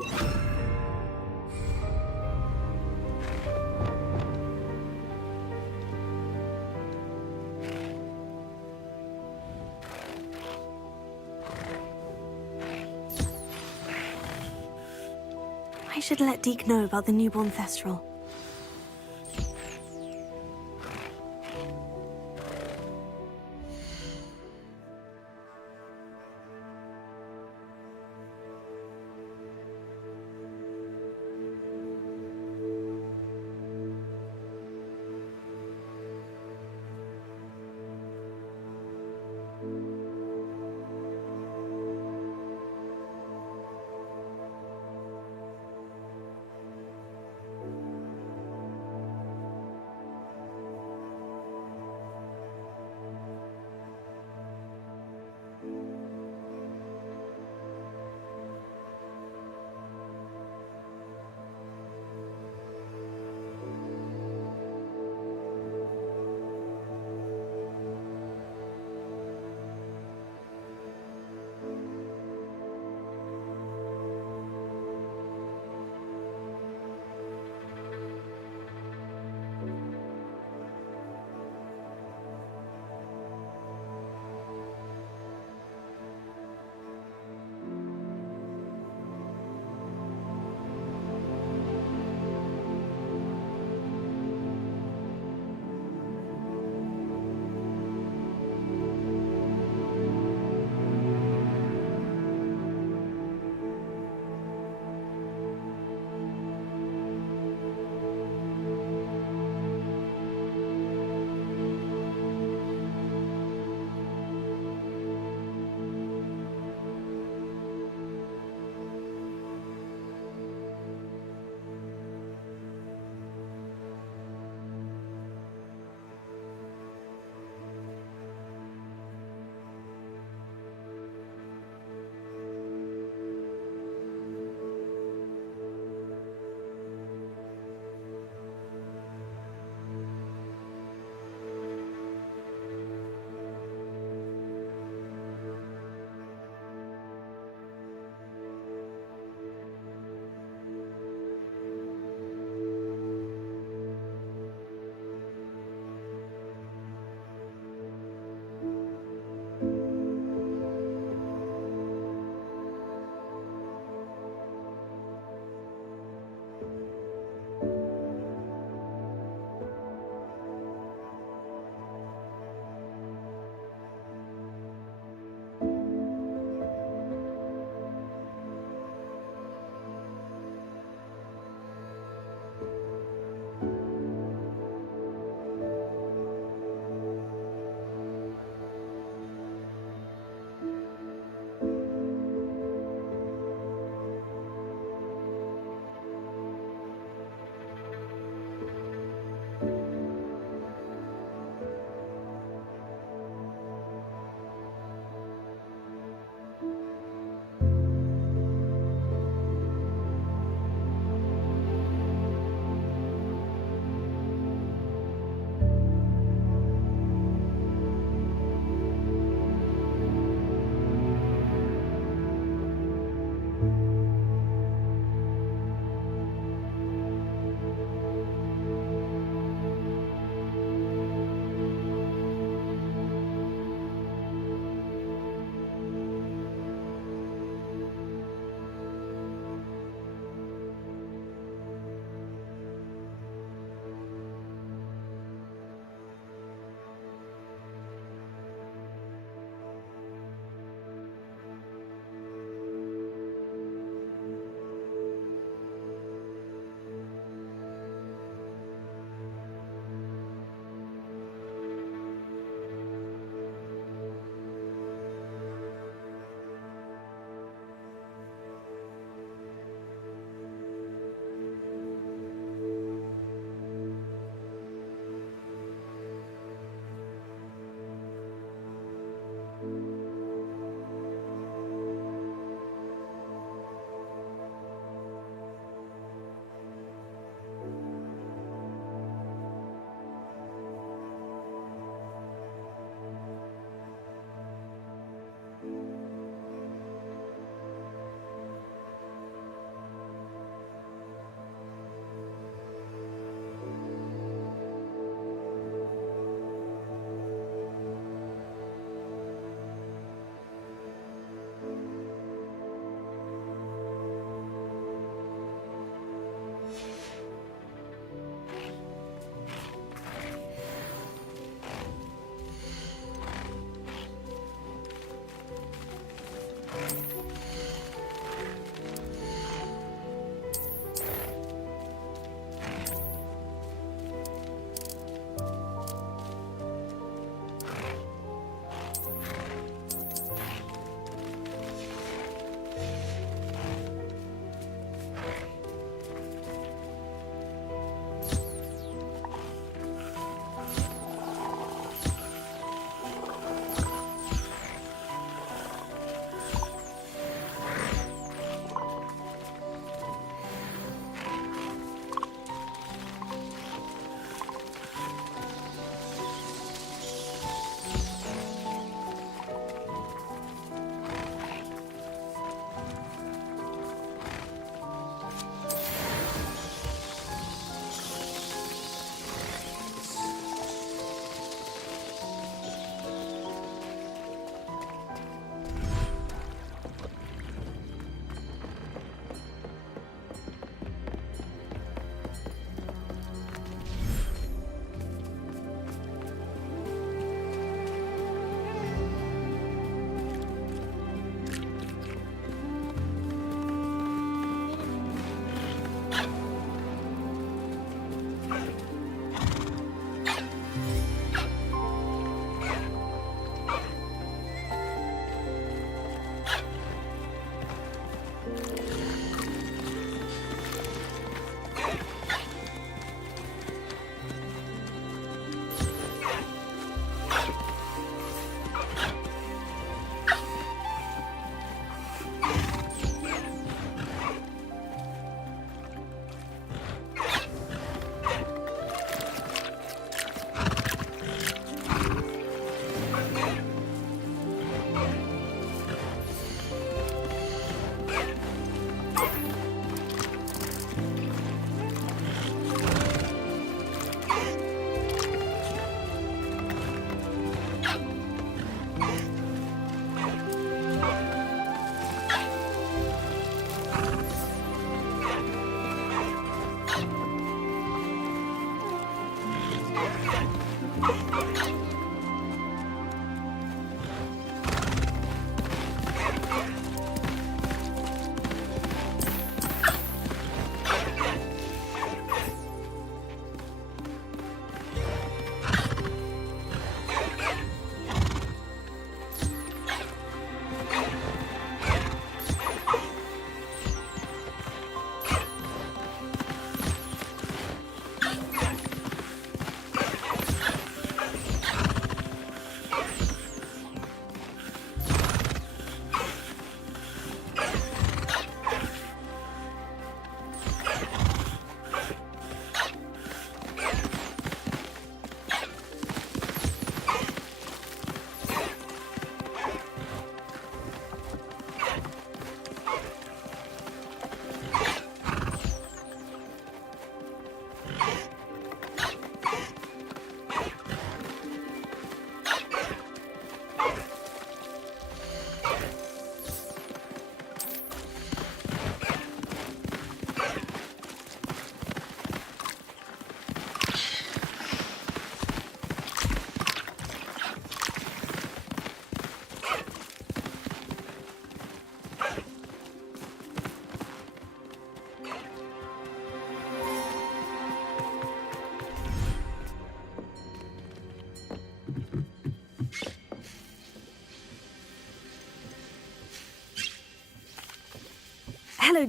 I should let Deke know about the newborn Thestral.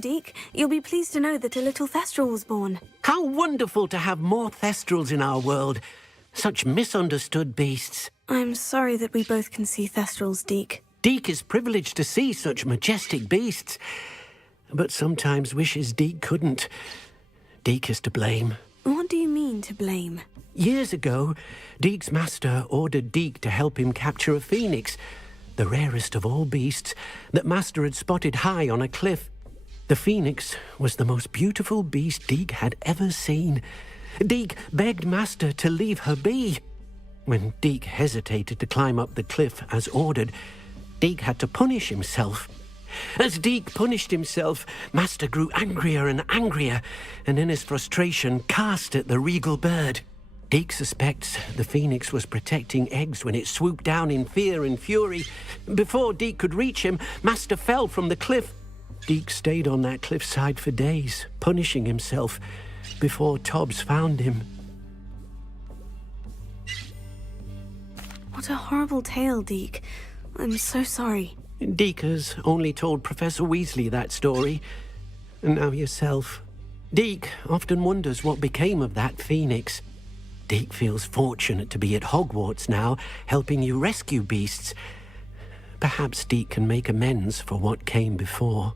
Deke. You'll be pleased to know that a little Thestral was born. How wonderful to have more Thestrals in our world. Such misunderstood beasts. I'm sorry that we both can see Thestrals, Deke. Deke is privileged to see such majestic beasts, but sometimes wishes Deke couldn't. Deke is to blame. What do you mean, to blame? Years ago, Deke's master ordered Deke to help him capture a phoenix, the rarest of all beasts, that Master had spotted high on a cliff. The phoenix was the most beautiful beast Deke had ever seen. Deke begged Master to leave her be. When Deke hesitated to climb up the cliff as ordered, Deke had to punish himself. As Deke punished himself, Master grew angrier and angrier, and in his frustration cast at the regal bird. Deke suspects the phoenix was protecting eggs when it swooped down in fear and fury. Before Deke could reach him, Master fell from the cliff. Deke stayed on that cliffside for days, punishing himself, before Tobbs found him. What a horrible tale, Deke. I'm so sorry. Deke has only told Professor Weasley that story, and now yourself. Deke often wonders what became of that phoenix. Deke feels fortunate to be at Hogwarts now, helping you rescue beasts. Perhaps Deke can make amends for what came before.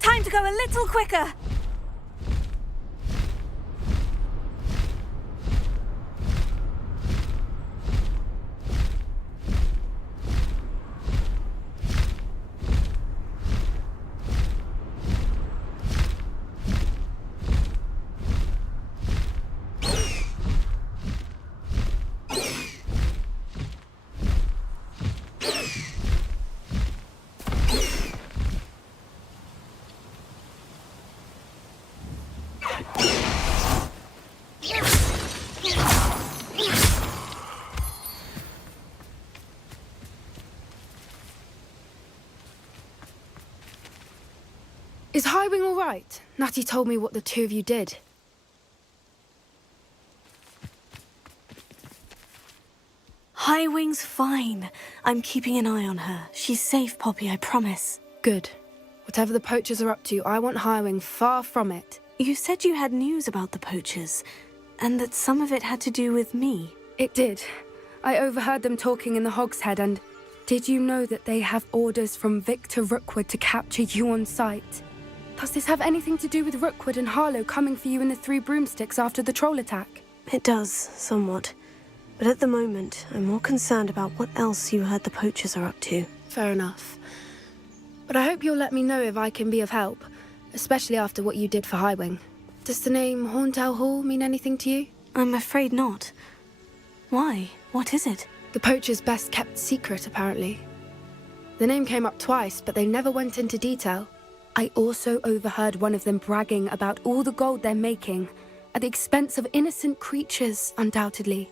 Time to go a little quicker! Is Highwing all right? Natty told me what the two of you did. Highwing's fine. I'm keeping an eye on her. She's safe, Poppy, I promise. Good. Whatever the poachers are up to, I want Highwing far from it. You said you had news about the poachers, and that some of it had to do with me. It did. I overheard them talking in the Hogshead, and did you know that they have orders from Victor Rookwood to capture you on sight? Does this have anything to do with Rookwood and Harlow coming for you in the Three Broomsticks after the troll attack? It does, somewhat. But at the moment, I'm more concerned about what else you heard the poachers are up to. Fair enough. But I hope you'll let me know if I can be of help, especially after what you did for Highwing. Does the name Horntail Hall mean anything to you? I'm afraid not. Why? What is it? The poachers' best kept secret, apparently. The name came up twice, but they never went into detail. I also overheard one of them bragging about all the gold they're making, at the expense of innocent creatures, undoubtedly.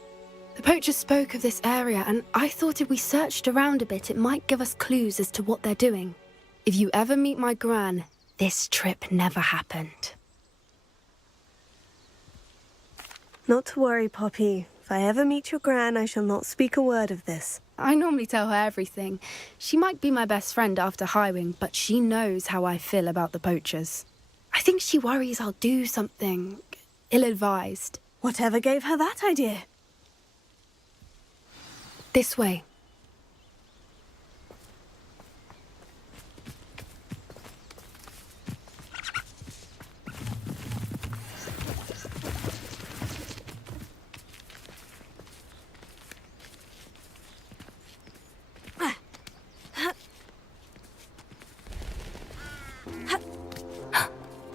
The poachers spoke of this area, and I thought if we searched around a bit, it might give us clues as to what they're doing. If you ever meet my gran, this trip never happened. Not to worry, Poppy. If I ever meet your gran, I shall not speak a word of this. I normally tell her everything. She might be my best friend after Highwing, but she knows how I feel about the poachers. I think she worries I'll do something ill-advised. Whatever gave her that idea? This way.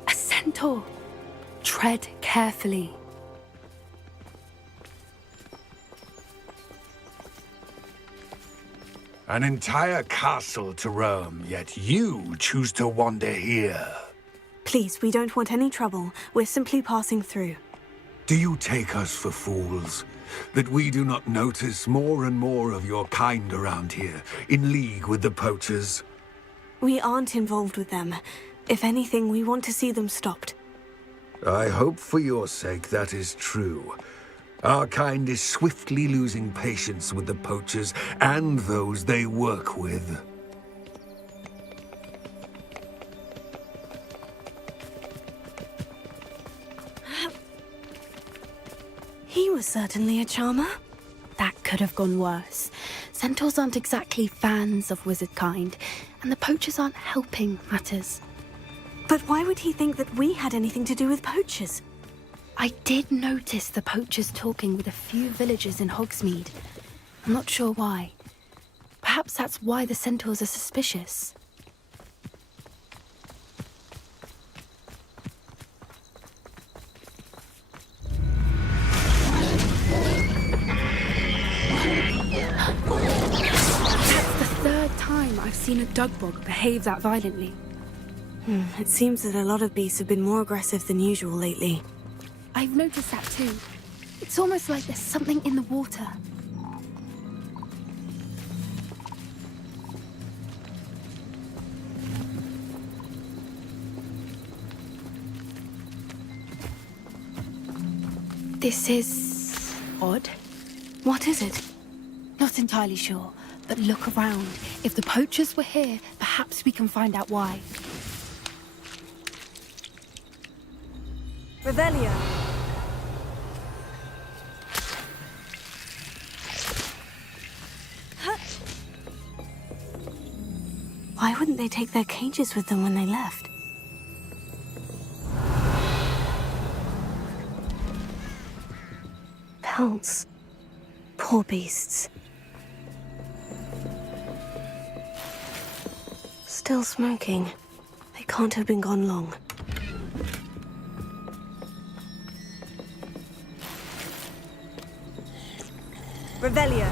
A centaur. Tread carefully. An entire castle to roam, yet you choose to wander here. Please, we don't want any trouble. We're simply passing through. Do you take us for fools? That we do not notice more and more of your kind around here, in league with the poachers? We aren't involved with them. If anything, we want to see them stopped. I hope for your sake that is true. Our kind is swiftly losing patience with the poachers and those they work with. He was certainly a charmer. That could have gone worse. Centaurs aren't exactly fans of wizard kind, and the poachers aren't helping matters. But why would he think that we had anything to do with poachers? I did notice the poachers talking with a few villagers in Hogsmeade. I'm not sure why. Perhaps that's why the centaurs are suspicious. That's the third time I've seen a dugbog behave that violently. It seems that a lot of beasts have been more aggressive than usual lately. I've noticed that too. It's almost like there's something in the water. This is odd. What is it? Not entirely sure, but look around. If the poachers were here, perhaps we can find out why. Revelio. Why wouldn't they take their cages with them when they left? Pelts. Poor beasts. Still smoking. They can't have been gone long. Revelio.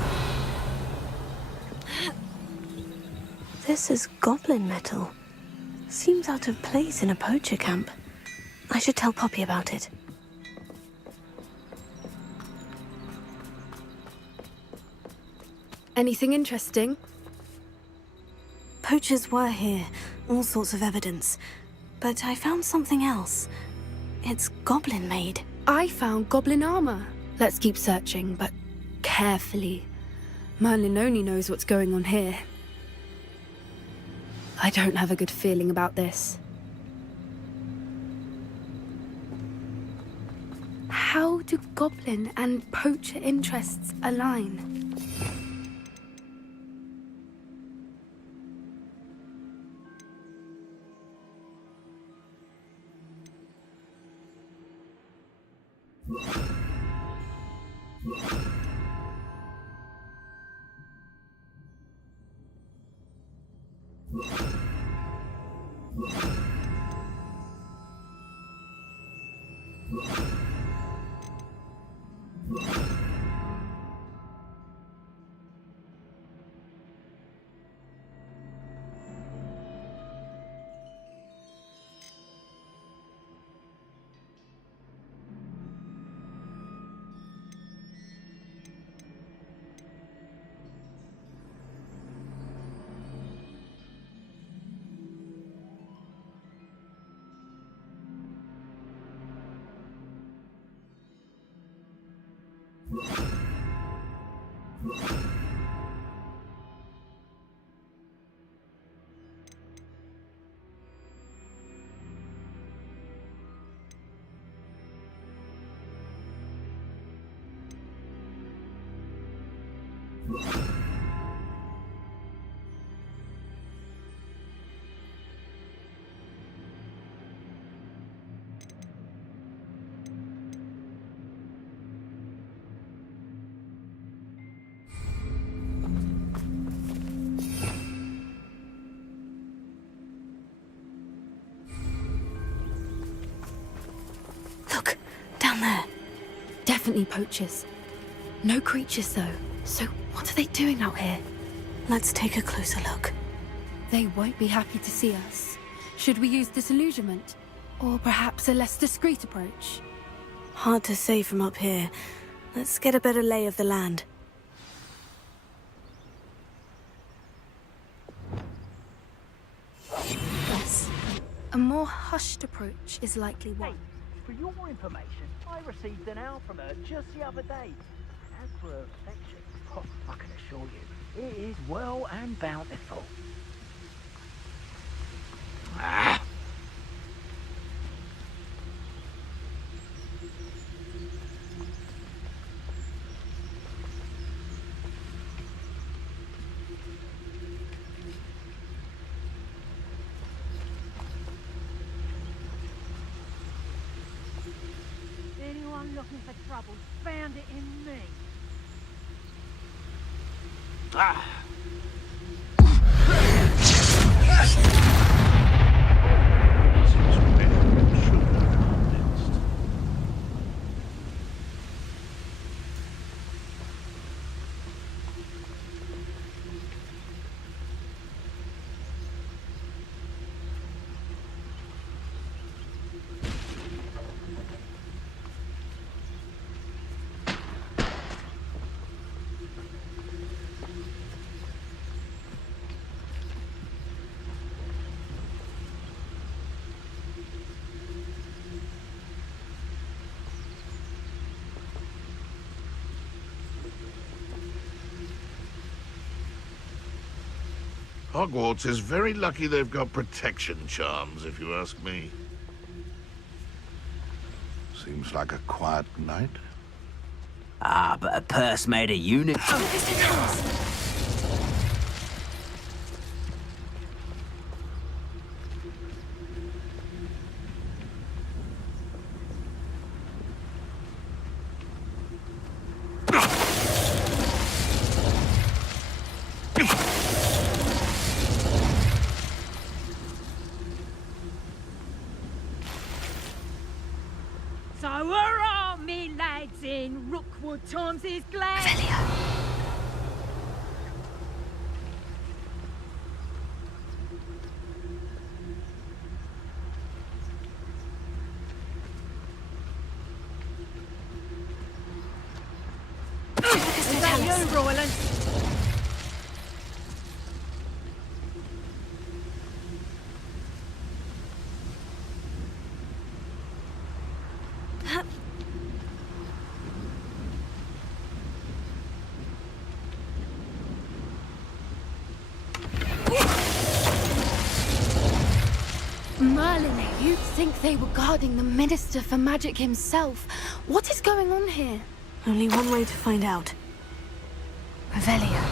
This is goblin metal. Seems out of place in a poacher camp. I should tell Poppy about it. Anything interesting? Poachers were here, all sorts of evidence. But I found something else. It's goblin-made. I found goblin armor. Let's keep searching, but carefully. Merlin only knows what's going on here. I don't have a good feeling about this. How do goblin and poacher interests align? definitely poachers. No creatures, though. So what are they doing out here? Let's take a closer look. They won't be happy to see us. Should we use disillusionment? Or perhaps a less discreet approach? Hard to say from up here. Let's get a better lay of the land. Yes. A more hushed approach is likely one. For your information, I received an owl from her just the other day. As for her affection, I can assure you, it is well and bountiful. Anyone looking for trouble found it in me. Hogwarts is very lucky they've got protection charms, if you ask me. Seems like a quiet night. Ah, but a purse made of unicorn. So hurrah, me lads in Rookwood times is glad. Is that you, Royland? Merlin, you'd think they were guarding the Minister for Magic himself. What is going on here? Only one way to find out. Revelia.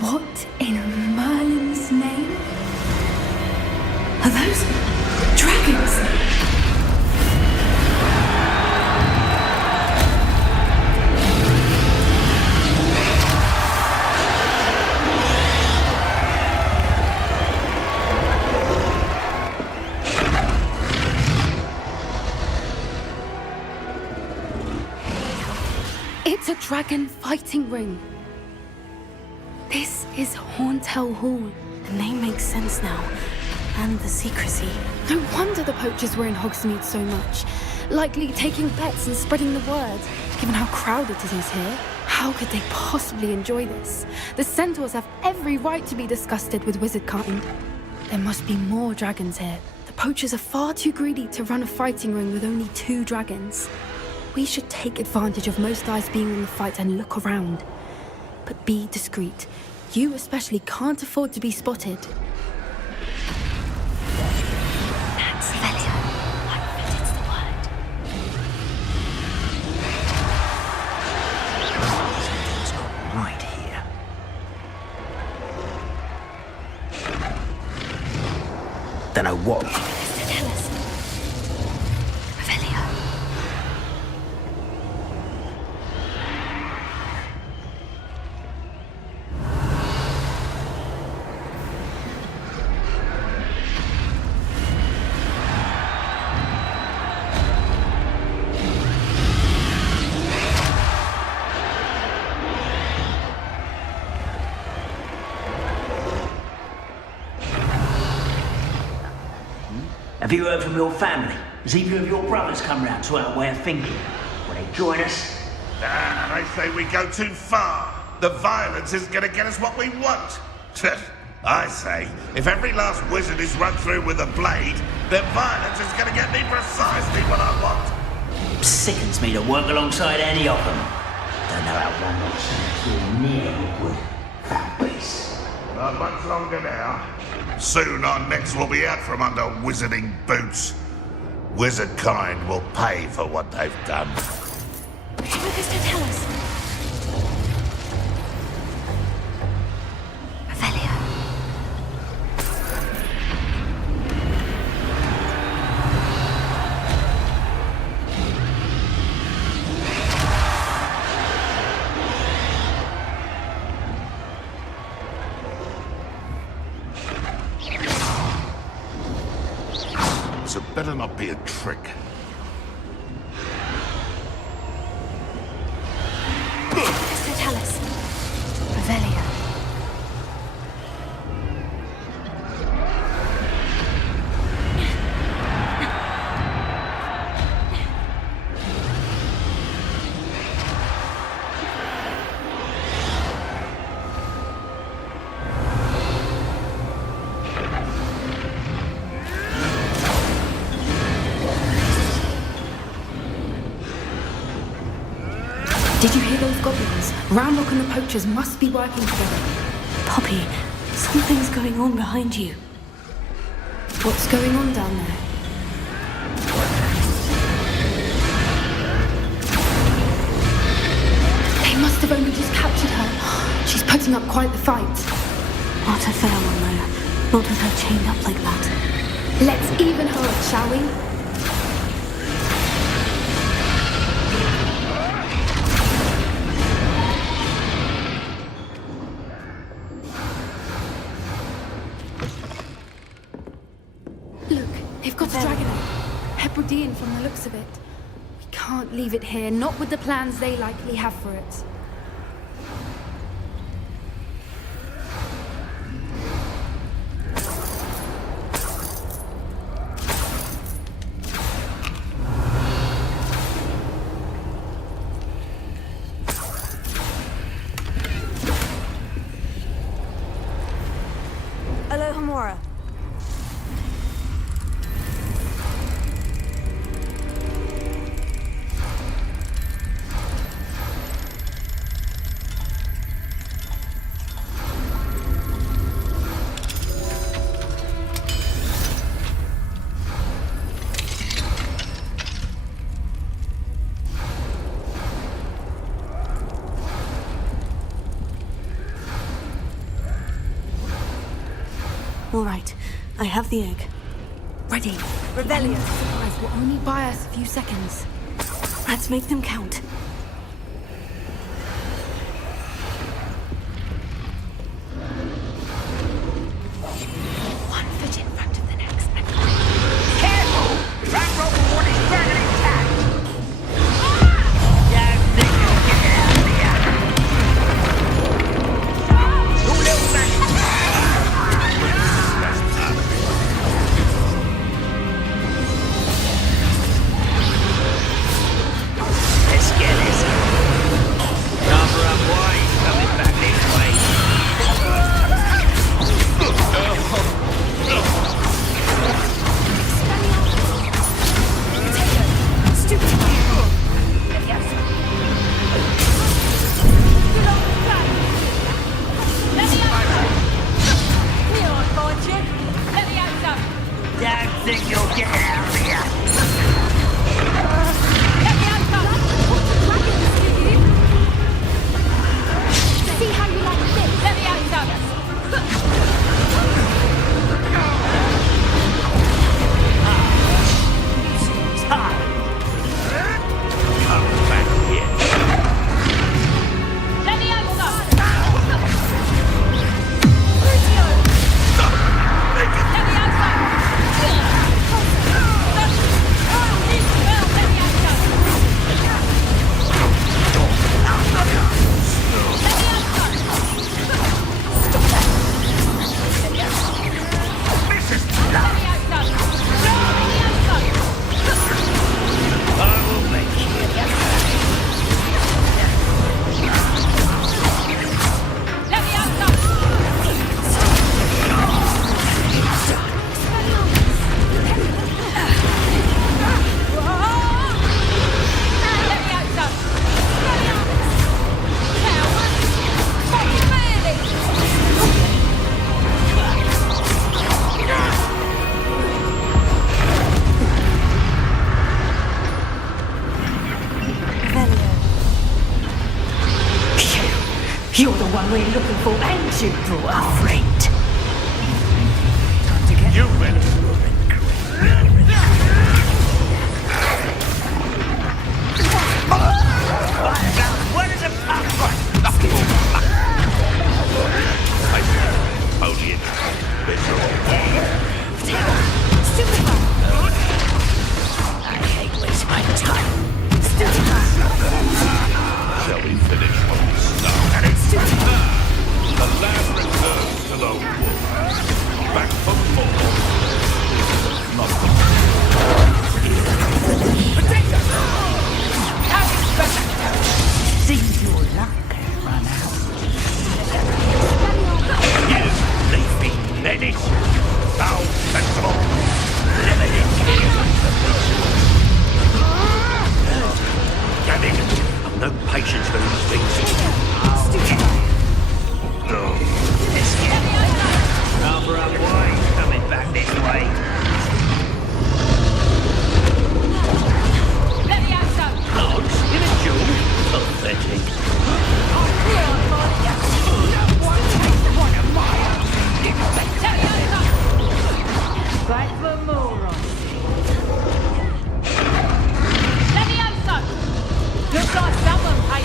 What in Merlin's name? Are those dragons? It's a dragon fighting ring. This is Hauntel Hall. The name makes sense now. And the secrecy. No wonder the poachers were in Hogsmeade so much. Likely taking bets and spreading the word. Given how crowded it is here, how could they possibly enjoy this? The centaurs have every right to be disgusted with wizard kind. There must be more dragons here. The poachers are far too greedy to run a fighting ring with only 2 dragons. We should take advantage of most eyes being on the fight and look around. But be discreet. You especially can't afford to be spotted. That's Revelia. I bet it's Don't know what. Tell us. Revelio. Have you heard from your family? Has either of your brothers come round to our way of thinking? Will they join us? They say we go too far. The violence is gonna get us what we want. I say, if every last wizard is run through with a blade, then violence is gonna get me precisely what I want. Sickens me to work alongside any of them. Don't know how one will stand near Rookwood. That beast. Not much longer now. Soon our necks will be out from under wizarding boots. Wizard kind will pay for what they've done. Magister, tell us. Revelio. So better not be a trick. Magister, tell us. Revelio. Did you hear those goblins? Ramrock and the poachers must be working together. Poppy, something's going on behind you. What's going on down there? They must have only just captured her. She's putting up quite the fight. Not a fair one, though. Not with her chained up like that. Let's even her up, shall we? Look, they've got a dragon. Hebridean from the looks of it. We can't leave it here, not with the plans they likely have for it. Alohomora. All right, I have the egg. Ready. Revelio. Surprise will only buy us a few seconds. Let's make them count. One foot in front of the next. Careful! Ramrock will his dragon intact! Don't think you'll get it out of here! You little man! Let's get it. You're the one we're looking for, and you brought a friend. Time to get You win. Where does it come from? Only in I hate waste my time. Shall we finish what we started? The land returns to the wolves. Back for more. Not Seems your luck has run out. You leafy menace. Thou sensible. Limited. Damn it! I've no patience for these things. Rather unwise coming back this way. Lance, in a duel? Pathetic. Back for more on Looks like someone paid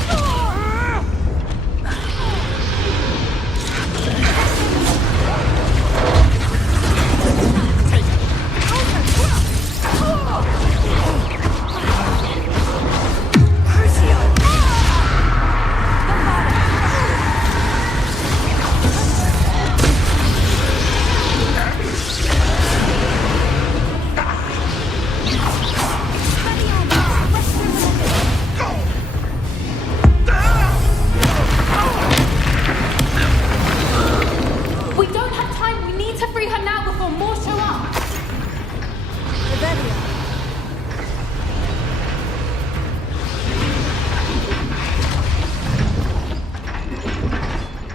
We don't have time. We need to free her now before more show up.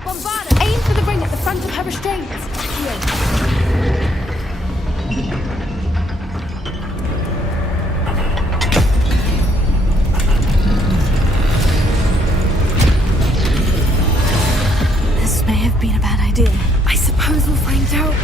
Bombarda! Aim for the ring at the front of her restraints. This may have been a bad idea. I suppose we'll find out.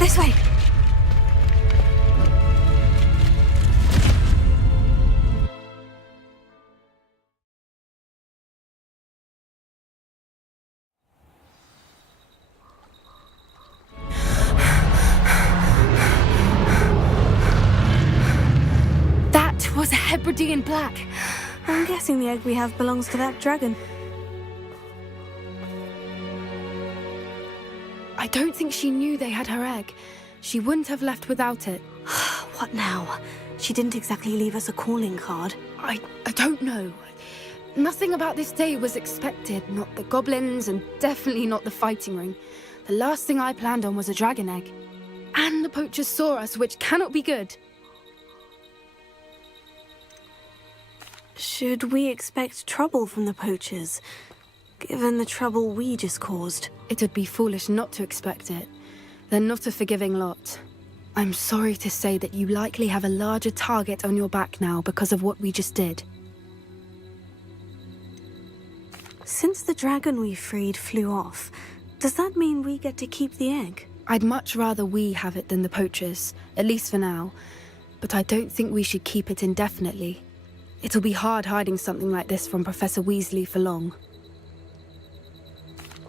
This way. That was a Hebridean black. I'm guessing the egg we have belongs to that dragon. I don't think she knew they had her egg. She wouldn't have left without it. What now? She didn't exactly leave us a calling card. I don't know. Nothing about this day was expected. Not the goblins, and definitely not the fighting ring. The last thing I planned on was a dragon egg. And the poachers saw us, which cannot be good. Should we expect trouble from the poachers, given the trouble we just caused? It would be foolish not to expect it. They're not a forgiving lot. I'm sorry to say that you likely have a larger target on your back now because of what we just did. Since the dragon we freed flew off, does that mean we get to keep the egg? I'd much rather we have it than the poachers, at least for now. But I don't think we should keep it indefinitely. It'll be hard hiding something like this from Professor Weasley for long.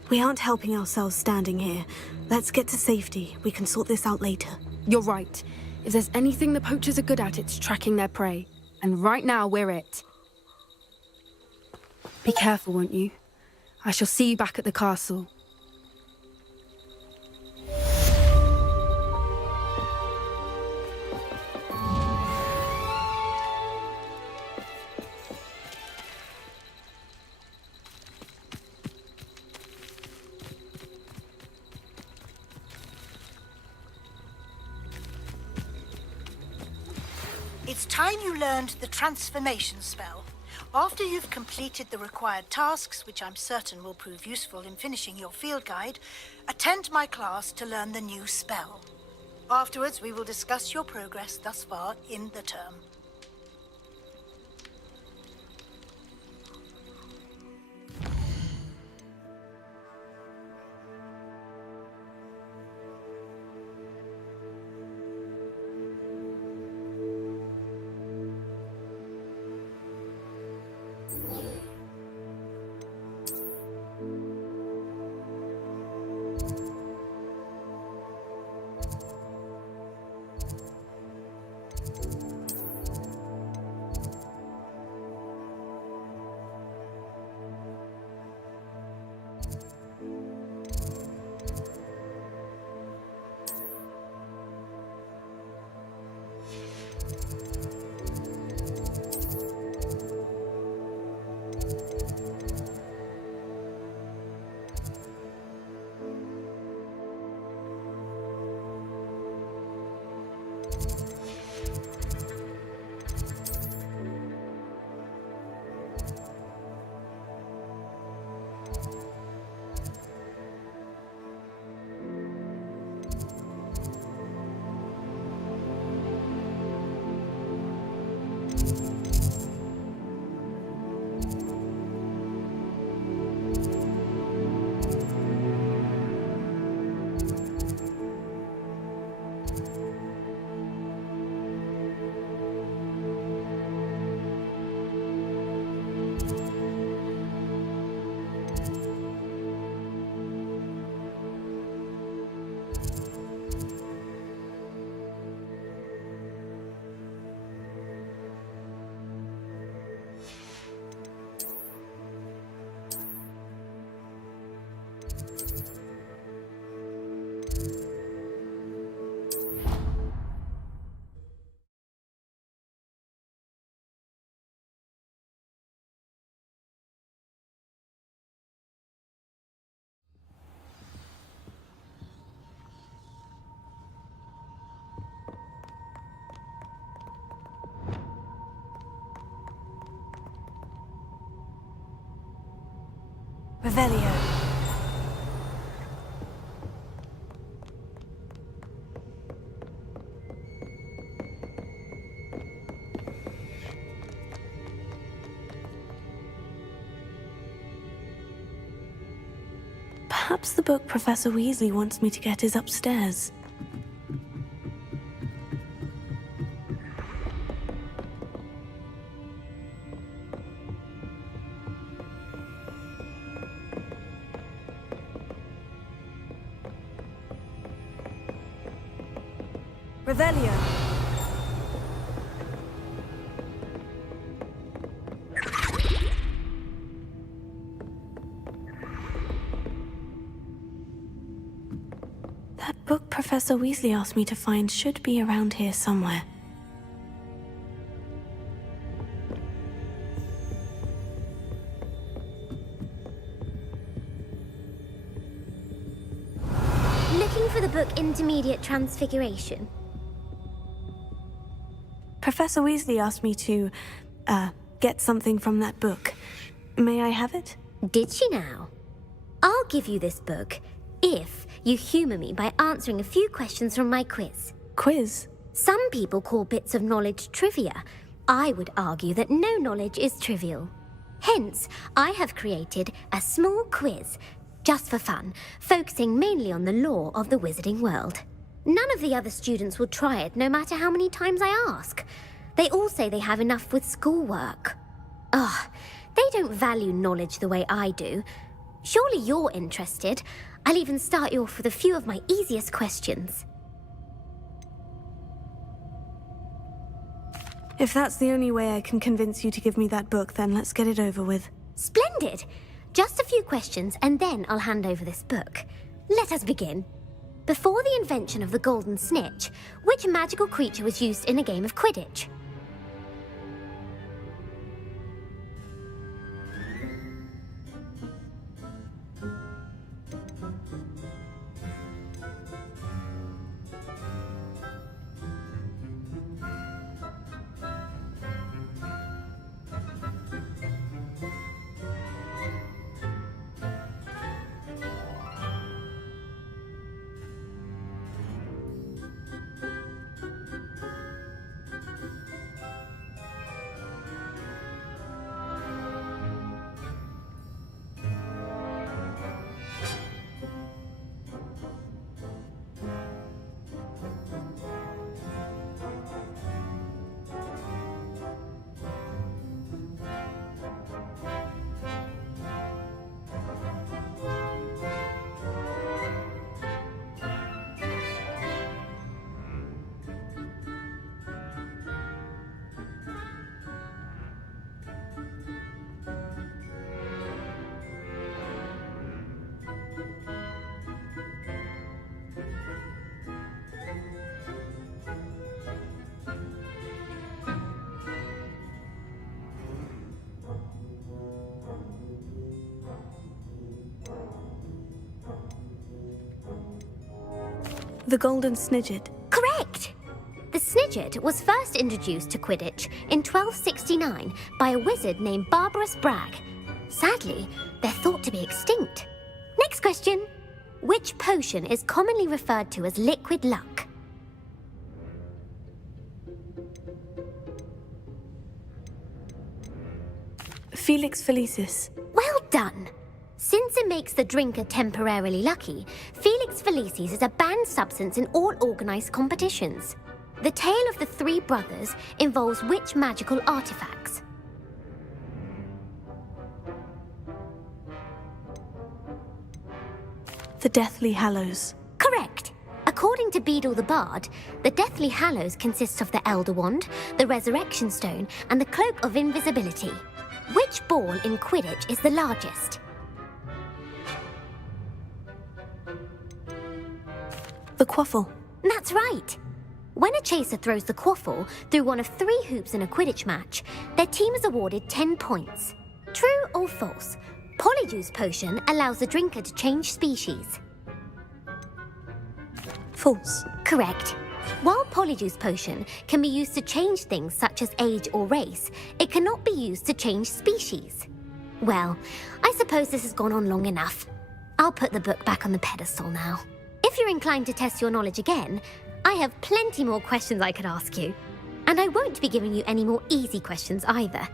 We aren't helping ourselves standing here. Let's get to safety. We can sort this out later. You're right. If there's anything the poachers are good at, it's tracking their prey. And right now, we're it. Be careful, won't you? I shall see you back at the castle. It's time you learned the transformation spell. After you've completed the required tasks, which I'm certain will prove useful in finishing your field guide, attend my class to learn the new spell. Afterwards, we will discuss your progress thus far in the term. Revelio. Perhaps the book Professor Weasley wants me to get is upstairs. Revelio. That book Professor Weasley asked me to find should be around here somewhere. Looking for the book Intermediate Transfiguration? Professor Weasley asked me to, get something from that book. May I have it? Did she now? I'll give you this book if you humor me by answering a few questions from my quiz. Quiz? Some people call bits of knowledge trivia. I would argue that no knowledge is trivial. Hence, I have created a small quiz, just for fun, focusing mainly on the lore of the wizarding world. None of the other students will try it, no matter how many times I ask. They all say they have enough with schoolwork. They don't value knowledge the way I do. Surely you're interested. I'll even start you off with a few of my easiest questions. If that's the only way I can convince you to give me that book, then let's get it over with. Splendid! Just a few questions, and then I'll hand over this book. Let us begin. Before the invention of the golden snitch, which magical creature was used in a game of Quidditch? The golden snidget. Correct! The snidget was first introduced to Quidditch in 1269 by a wizard named Barbarous Bragg. Sadly, they're thought to be extinct. Next question. Which potion is commonly referred to as liquid luck? Felix Felicis. Well done! Since it makes the drinker temporarily lucky, Felix Felicis is a banned substance in all organised competitions. The tale of the three brothers involves which magical artifacts? The Deathly Hallows. Correct! According to Beadle the Bard, the Deathly Hallows consists of the Elder Wand, the Resurrection Stone, and the Cloak of Invisibility. Which ball in Quidditch is the largest? The Quaffle. That's right! When a chaser throws the quaffle through one of 3 hoops in a Quidditch match, their team is awarded 10 points. True or false? Polyjuice potion allows the drinker to change species. False. Correct. While Polyjuice potion can be used to change things such as age or race, it cannot be used to change species. Well, I suppose this has gone on long enough. I'll put the book back on the pedestal now. If you're inclined to test your knowledge again, I have plenty more questions I could ask you. And I won't be giving you any more easy questions either.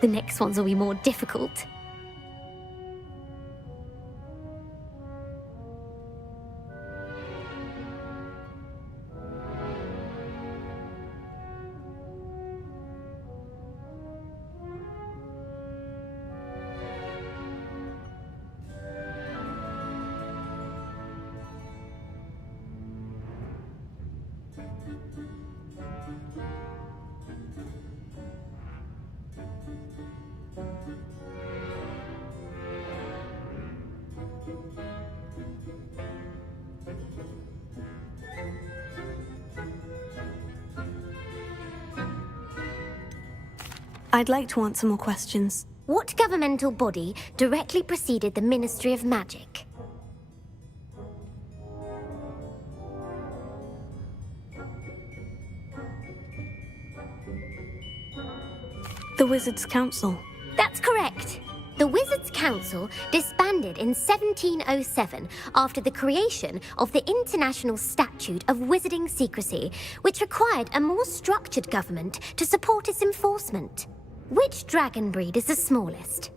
The next ones will be more difficult. I'd like to answer more questions. What governmental body directly preceded the Ministry of Magic? The Wizards' Council. That's correct. The Wizards' Council disbanded in 1707 after the creation of the International Statute of Wizarding Secrecy, which required a more structured government to support its enforcement. Which dragon breed is the smallest?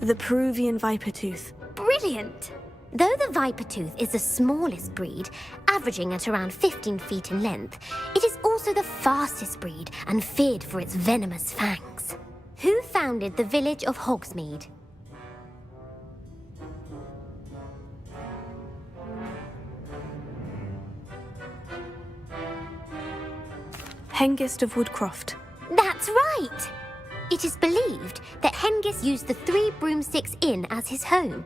The Peruvian Vipertooth. Brilliant! Though the Vipertooth is the smallest breed, averaging at around 15 feet in length, it is also the fastest breed and feared for its venomous fangs. Who founded the village of Hogsmeade? Hengist of Woodcroft. That's right! It is believed that Hengist used the Three Broomsticks Inn as his home.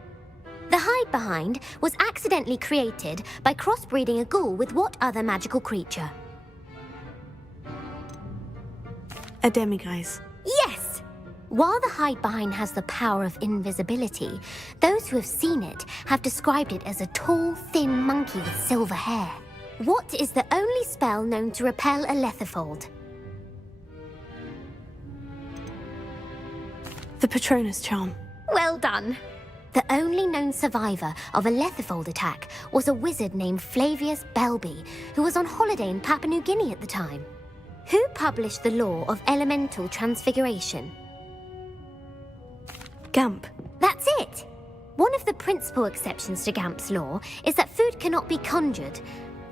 The Hide Behind was accidentally created by crossbreeding a ghoul with what other magical creature? A demiguise. Yes! While the Hide Behind has the power of invisibility, those who have seen it have described it as a tall, thin monkey with silver hair. What is the only spell known to repel a lethifold? The Patronus charm. Well done! The only known survivor of a lethifold attack was a wizard named Flavius Belby, who was on holiday in Papua New Guinea at the time. Who published the law of elemental transfiguration? Gamp. That's it! One of the principal exceptions to Gamp's law is that food cannot be conjured,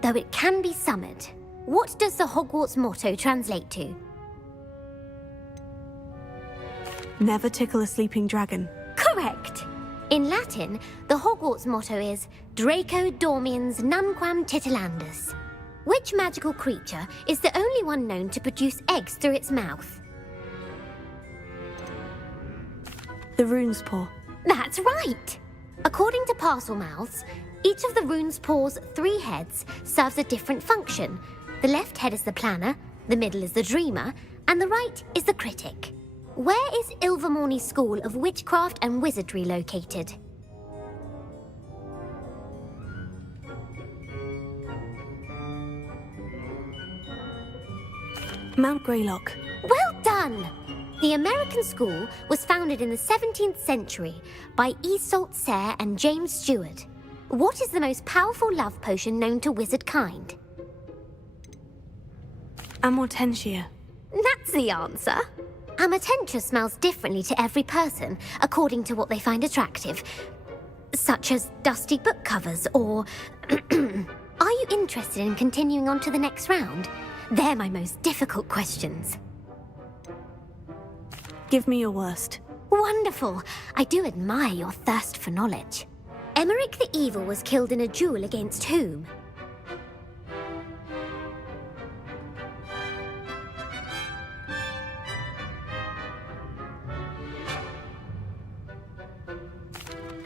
though it can be summoned. What does the Hogwarts motto translate to? Never tickle a sleeping dragon. Correct! In Latin, the Hogwarts motto is Draco Dormiens Nunquam Titilandus. Which magical creature is the only one known to produce eggs through its mouth? The Rune's Paw. That's right! According to Parselmouths, each of the Rune's Paw's 3 heads serves a different function. The left head is the planner, the middle is the dreamer, and the right is the critic. Where is Ilvermorny School of Witchcraft and Wizardry located? Mount Greylock. Well done! The American school was founded in the 17th century by Iseult Sayre and James Stewart. What is the most powerful love potion known to wizard kind? Amortentia. That's the answer. Amortentia smells differently to every person, according to what they find attractive, such as dusty book covers or... Are you interested in continuing on to the next round? They're my most difficult questions. Give me your worst. Wonderful. I do admire your thirst for knowledge. Emmerich the Evil was killed in a duel against whom?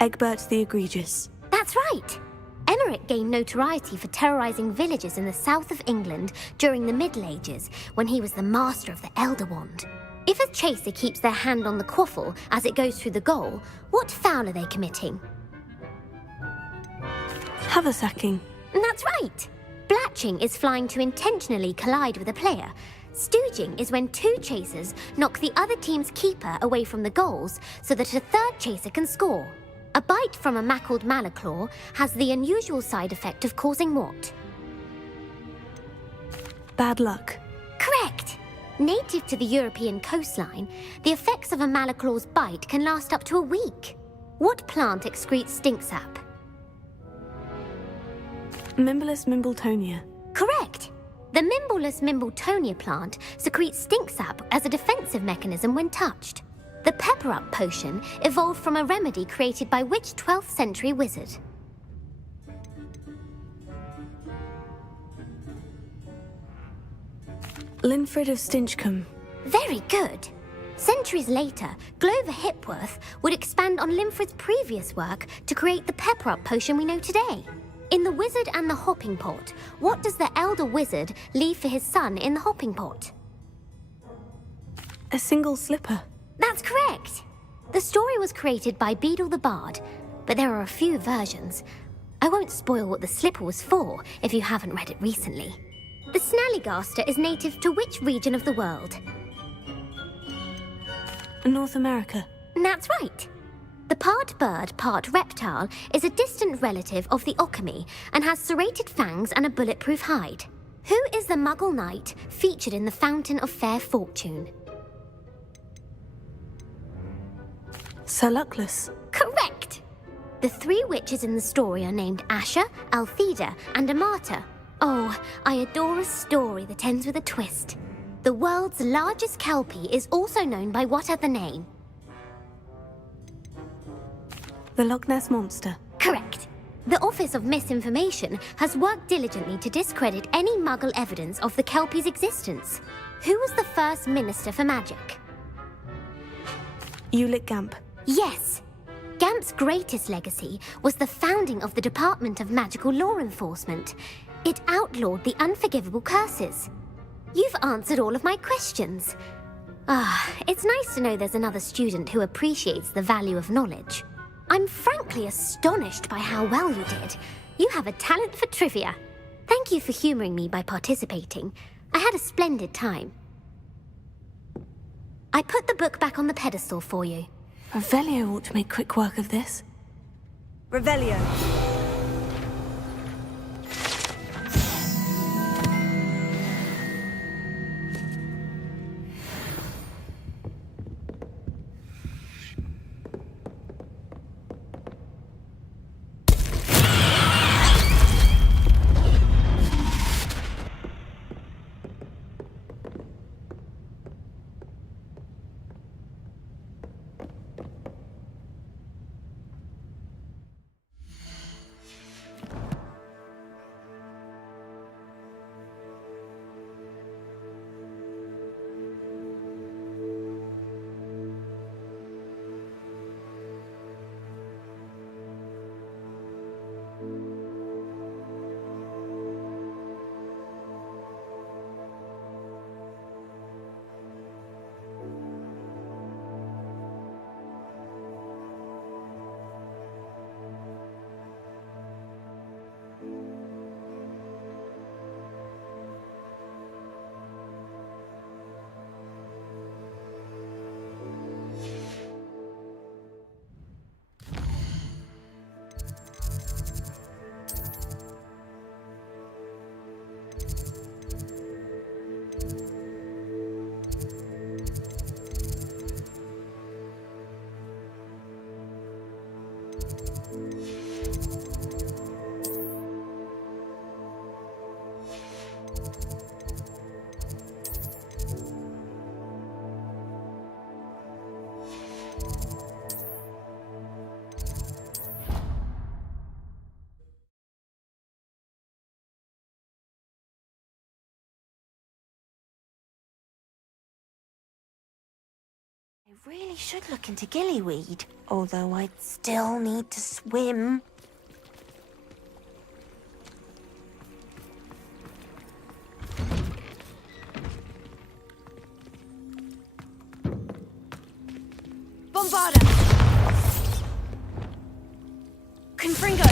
Egbert the Egregious. That's right! Emmerich gained notoriety for terrorizing villages in the south of England during the Middle Ages, when he was the master of the Elder Wand. If a chaser keeps their hand on the quaffle as it goes through the goal, what foul are they committing? Haversacking. That's right! Blatching is flying to intentionally collide with a player. Stooging is when 2 chasers knock the other team's keeper away from the goals so that a third chaser can score. A bite from a mackled malaclaw has the unusual side effect of causing what? Bad luck. Correct! Native to the European coastline, the effects of a malaclaw's bite can last up to a week. What plant excretes stink sap? Mimblus Mimbletonia. Correct! The Mimblus Mimbletonia plant secretes stink sap as a defensive mechanism when touched. The Pepper-Up potion evolved from a remedy created by which 12th century wizard? Linfred of Stinchcombe. Very good. Centuries later, Glover Hipworth would expand on Linfred's previous work to create the Pepper-Up potion we know today. In The Wizard and the Hopping Pot, what does the elder wizard leave for his son in the hopping pot? A single slipper. That's correct! The story was created by Beadle the Bard, but there are a few versions. I won't spoil what the slipper was for if you haven't read it recently. The Snallygaster is native to which region of the world? North America. That's right! The part bird, part reptile is a distant relative of the Occamy and has serrated fangs and a bulletproof hide. Who is the Muggle knight featured in the Fountain of Fair Fortune? Sir Luckless. Correct! The 3 witches in the story are named Asha, Altheda, and Amata. Oh, I adore a story that ends with a twist. The world's largest kelpie is also known by what other name? The Loch Ness Monster. Correct. The Office of Misinformation has worked diligently to discredit any Muggle evidence of the Kelpie's existence. Who was the first Minister for Magic? Ulick Gamp. Yes. Gamp's greatest legacy was the founding of the Department of Magical Law Enforcement. It outlawed the unforgivable curses. You've answered all of my questions. It's nice to know there's another student who appreciates the value of knowledge. I'm frankly astonished by how well you did. You have a talent for trivia. Thank you for humoring me by participating. I had a splendid time. I put the book back on the pedestal for you. Revelio ought to make quick work of this. Revelio. I really should look into gillyweed, although I'd still need to swim. Bombarda! Confringo!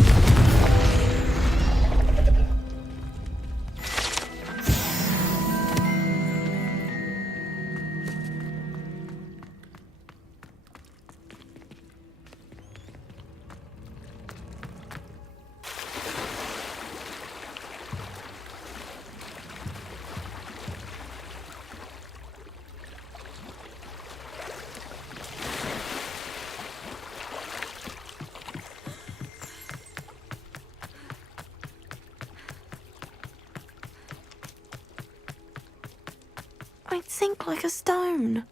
I'd sink like a stone.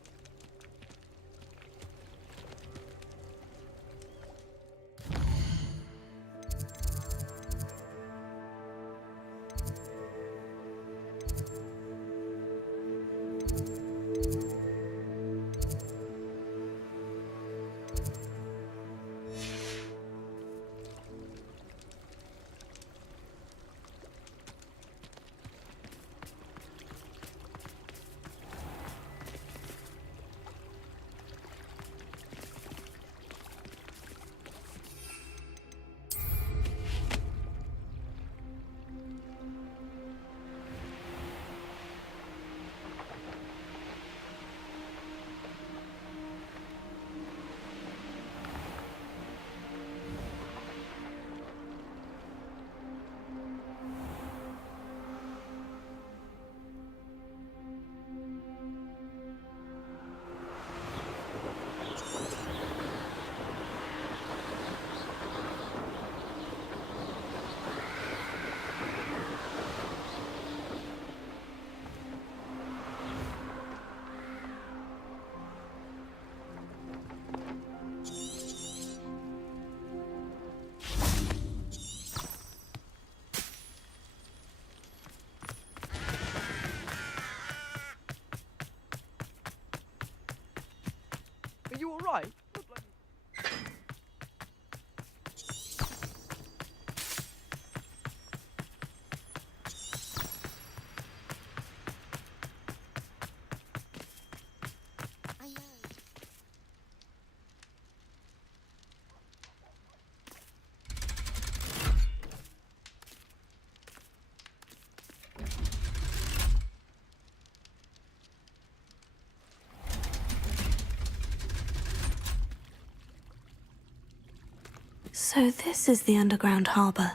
So this is the underground harbor.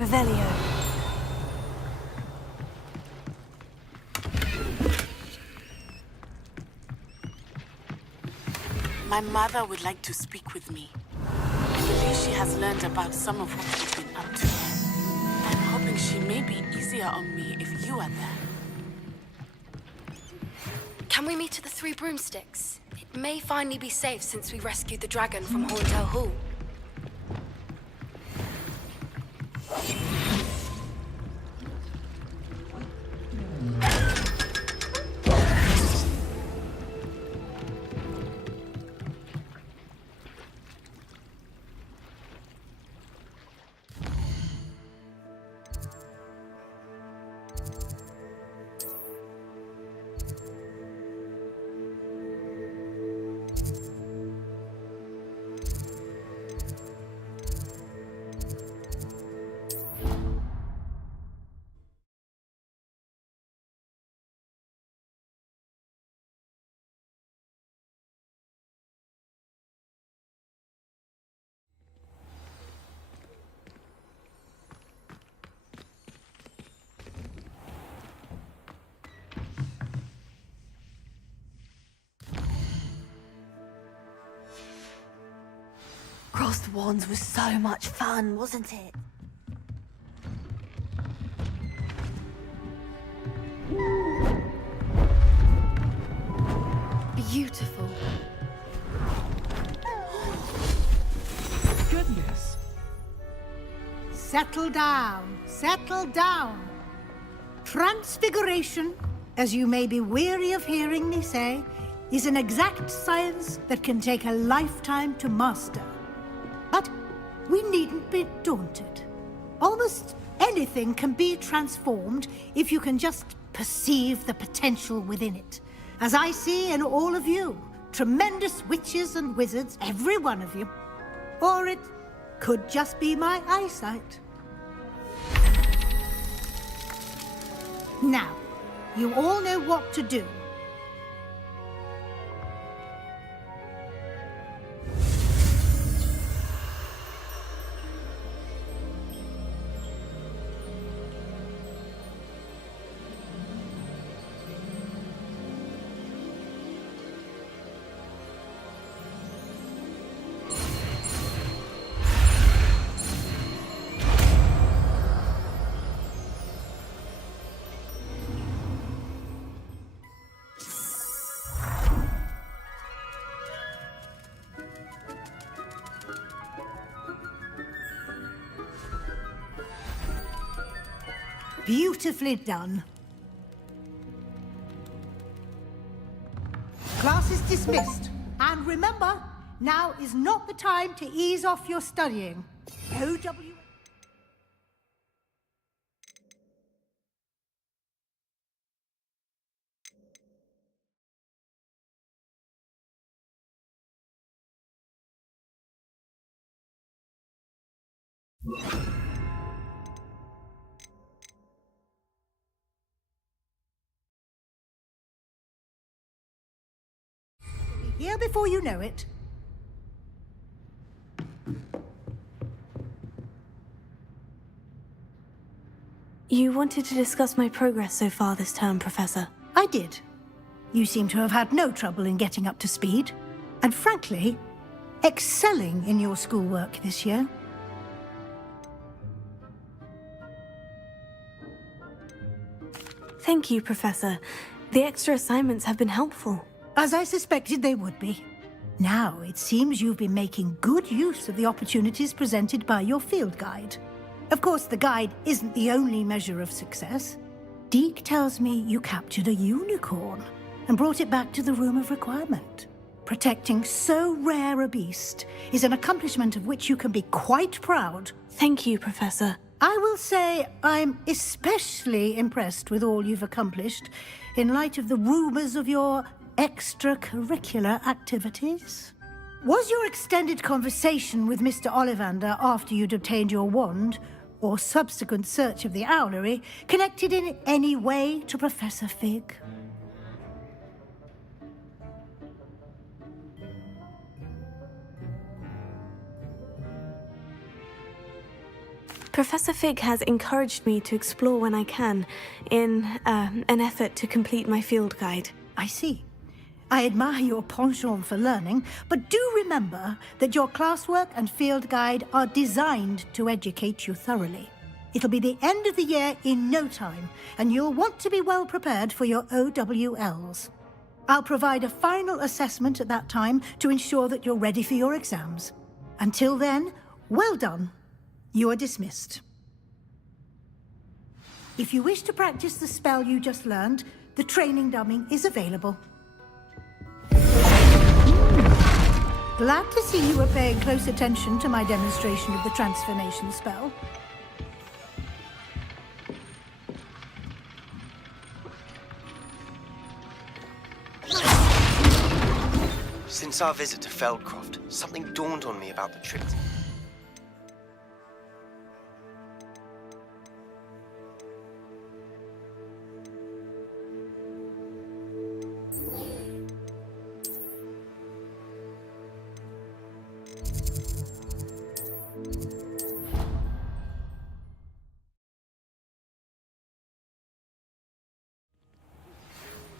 Revelio. My mother would like to speak with me. I believe she has learned about some of what you've been up to. I'm hoping she may be easier on me if you are there. Can we meet at the Three Broomsticks? It may finally be safe since we rescued the dragon from Horntail Hall. Crossed Wands was so much fun, wasn't it? Beautiful. Goodness. Settle down. Settle down. Transfiguration, as you may be weary of hearing me say, is an exact science that can take a lifetime to master. But we needn't be daunted. Almost anything can be transformed if you can just perceive the potential within it. As I see in all of you, tremendous witches and wizards, every one of you. Or it could just be my eyesight. Now, you all know what to do. Beautifully done. Class is dismissed. And remember, now is not the time to ease off your studying. OW... Here before you know it. You wanted to discuss my progress so far this term, Professor. I did. You seem to have had no trouble in getting up to speed. And frankly, excelling in your schoolwork this year. Thank you, Professor. The extra assignments have been helpful. As I suspected they would be. Now, it seems you've been making good use of the opportunities presented by your field guide. Of course, the guide isn't the only measure of success. Deke tells me you captured a unicorn and brought it back to the Room of Requirement. Protecting so rare a beast is an accomplishment of which you can be quite proud. Thank you, Professor. I will say I'm especially impressed with all you've accomplished in light of the rumors of your extracurricular activities. Was your extended conversation with Mr. Ollivander after you'd obtained your wand, or subsequent search of the owlery, connected in any way to Professor Fig? Professor Fig has encouraged me to explore when I can, in an effort to complete my field guide. I see. I admire your penchant for learning, but do remember that your classwork and field guide are designed to educate you thoroughly. It'll be the end of the year in no time, and you'll want to be well prepared for your OWLs. I'll provide a final assessment at that time to ensure that you're ready for your exams. Until then, well done. You are dismissed. If you wish to practice the spell you just learned, the training dummy is available. Glad to see you were paying close attention to my demonstration of the transformation spell. Since our visit to Feldcroft, something dawned on me about the trip.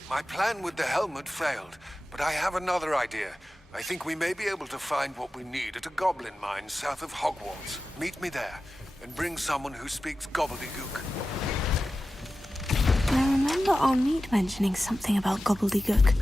My plan with the helmet failed, but I have another idea. I think we may be able to find what we need at a goblin mine south of Hogwarts. Meet me there, and bring someone who speaks gobbledygook. I remember our meet mentioning something about gobbledygook.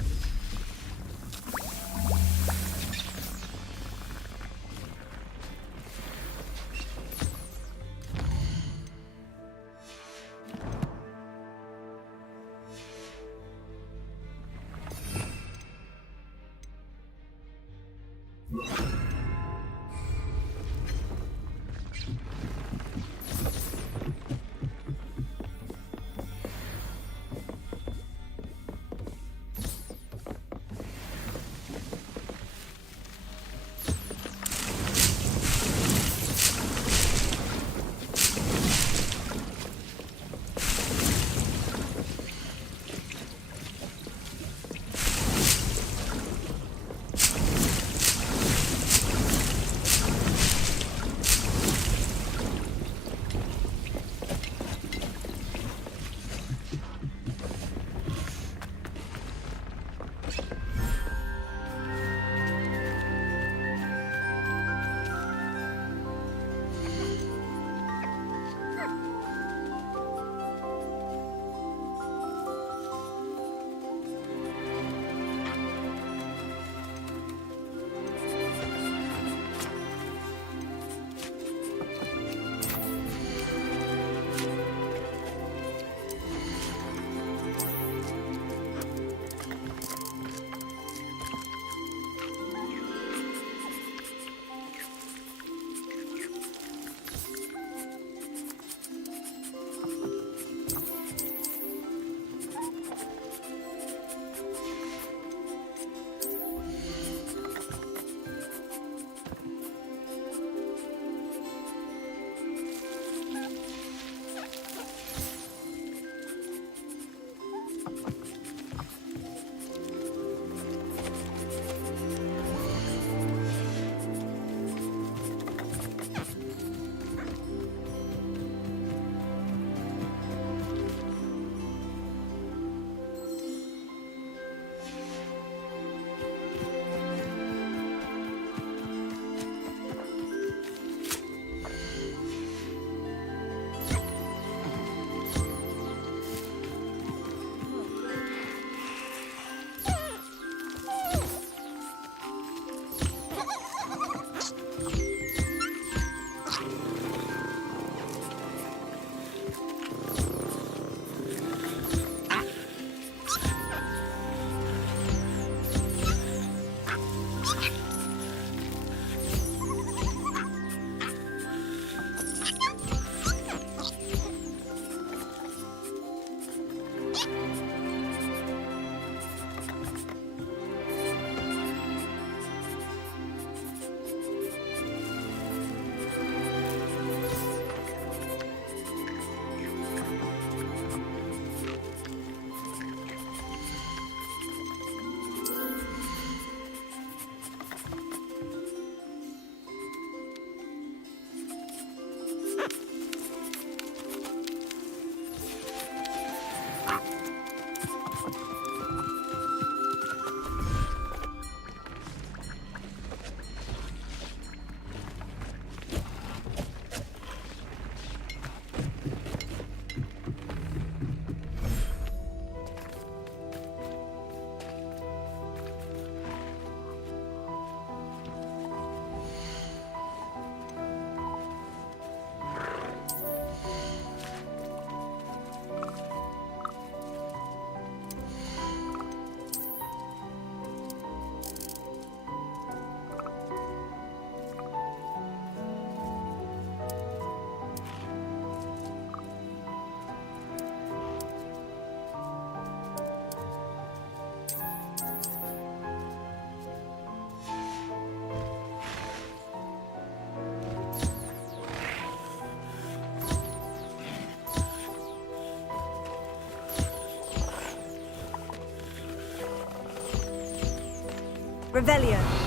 Revelio.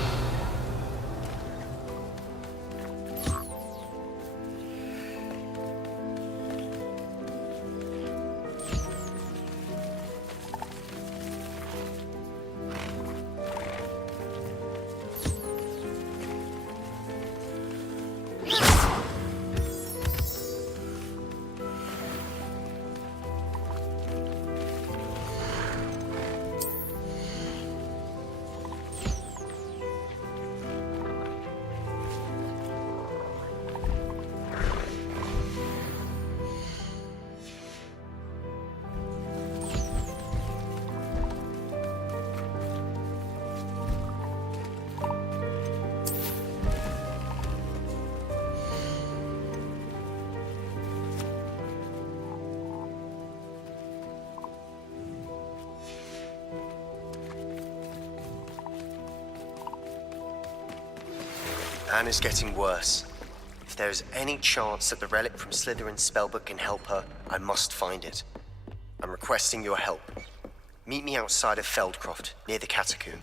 Anne is getting worse. If there is any chance that the relic from Slytherin's spellbook can help her, I must find it. I'm requesting your help. Meet me outside of Feldcroft, near the Catacomb.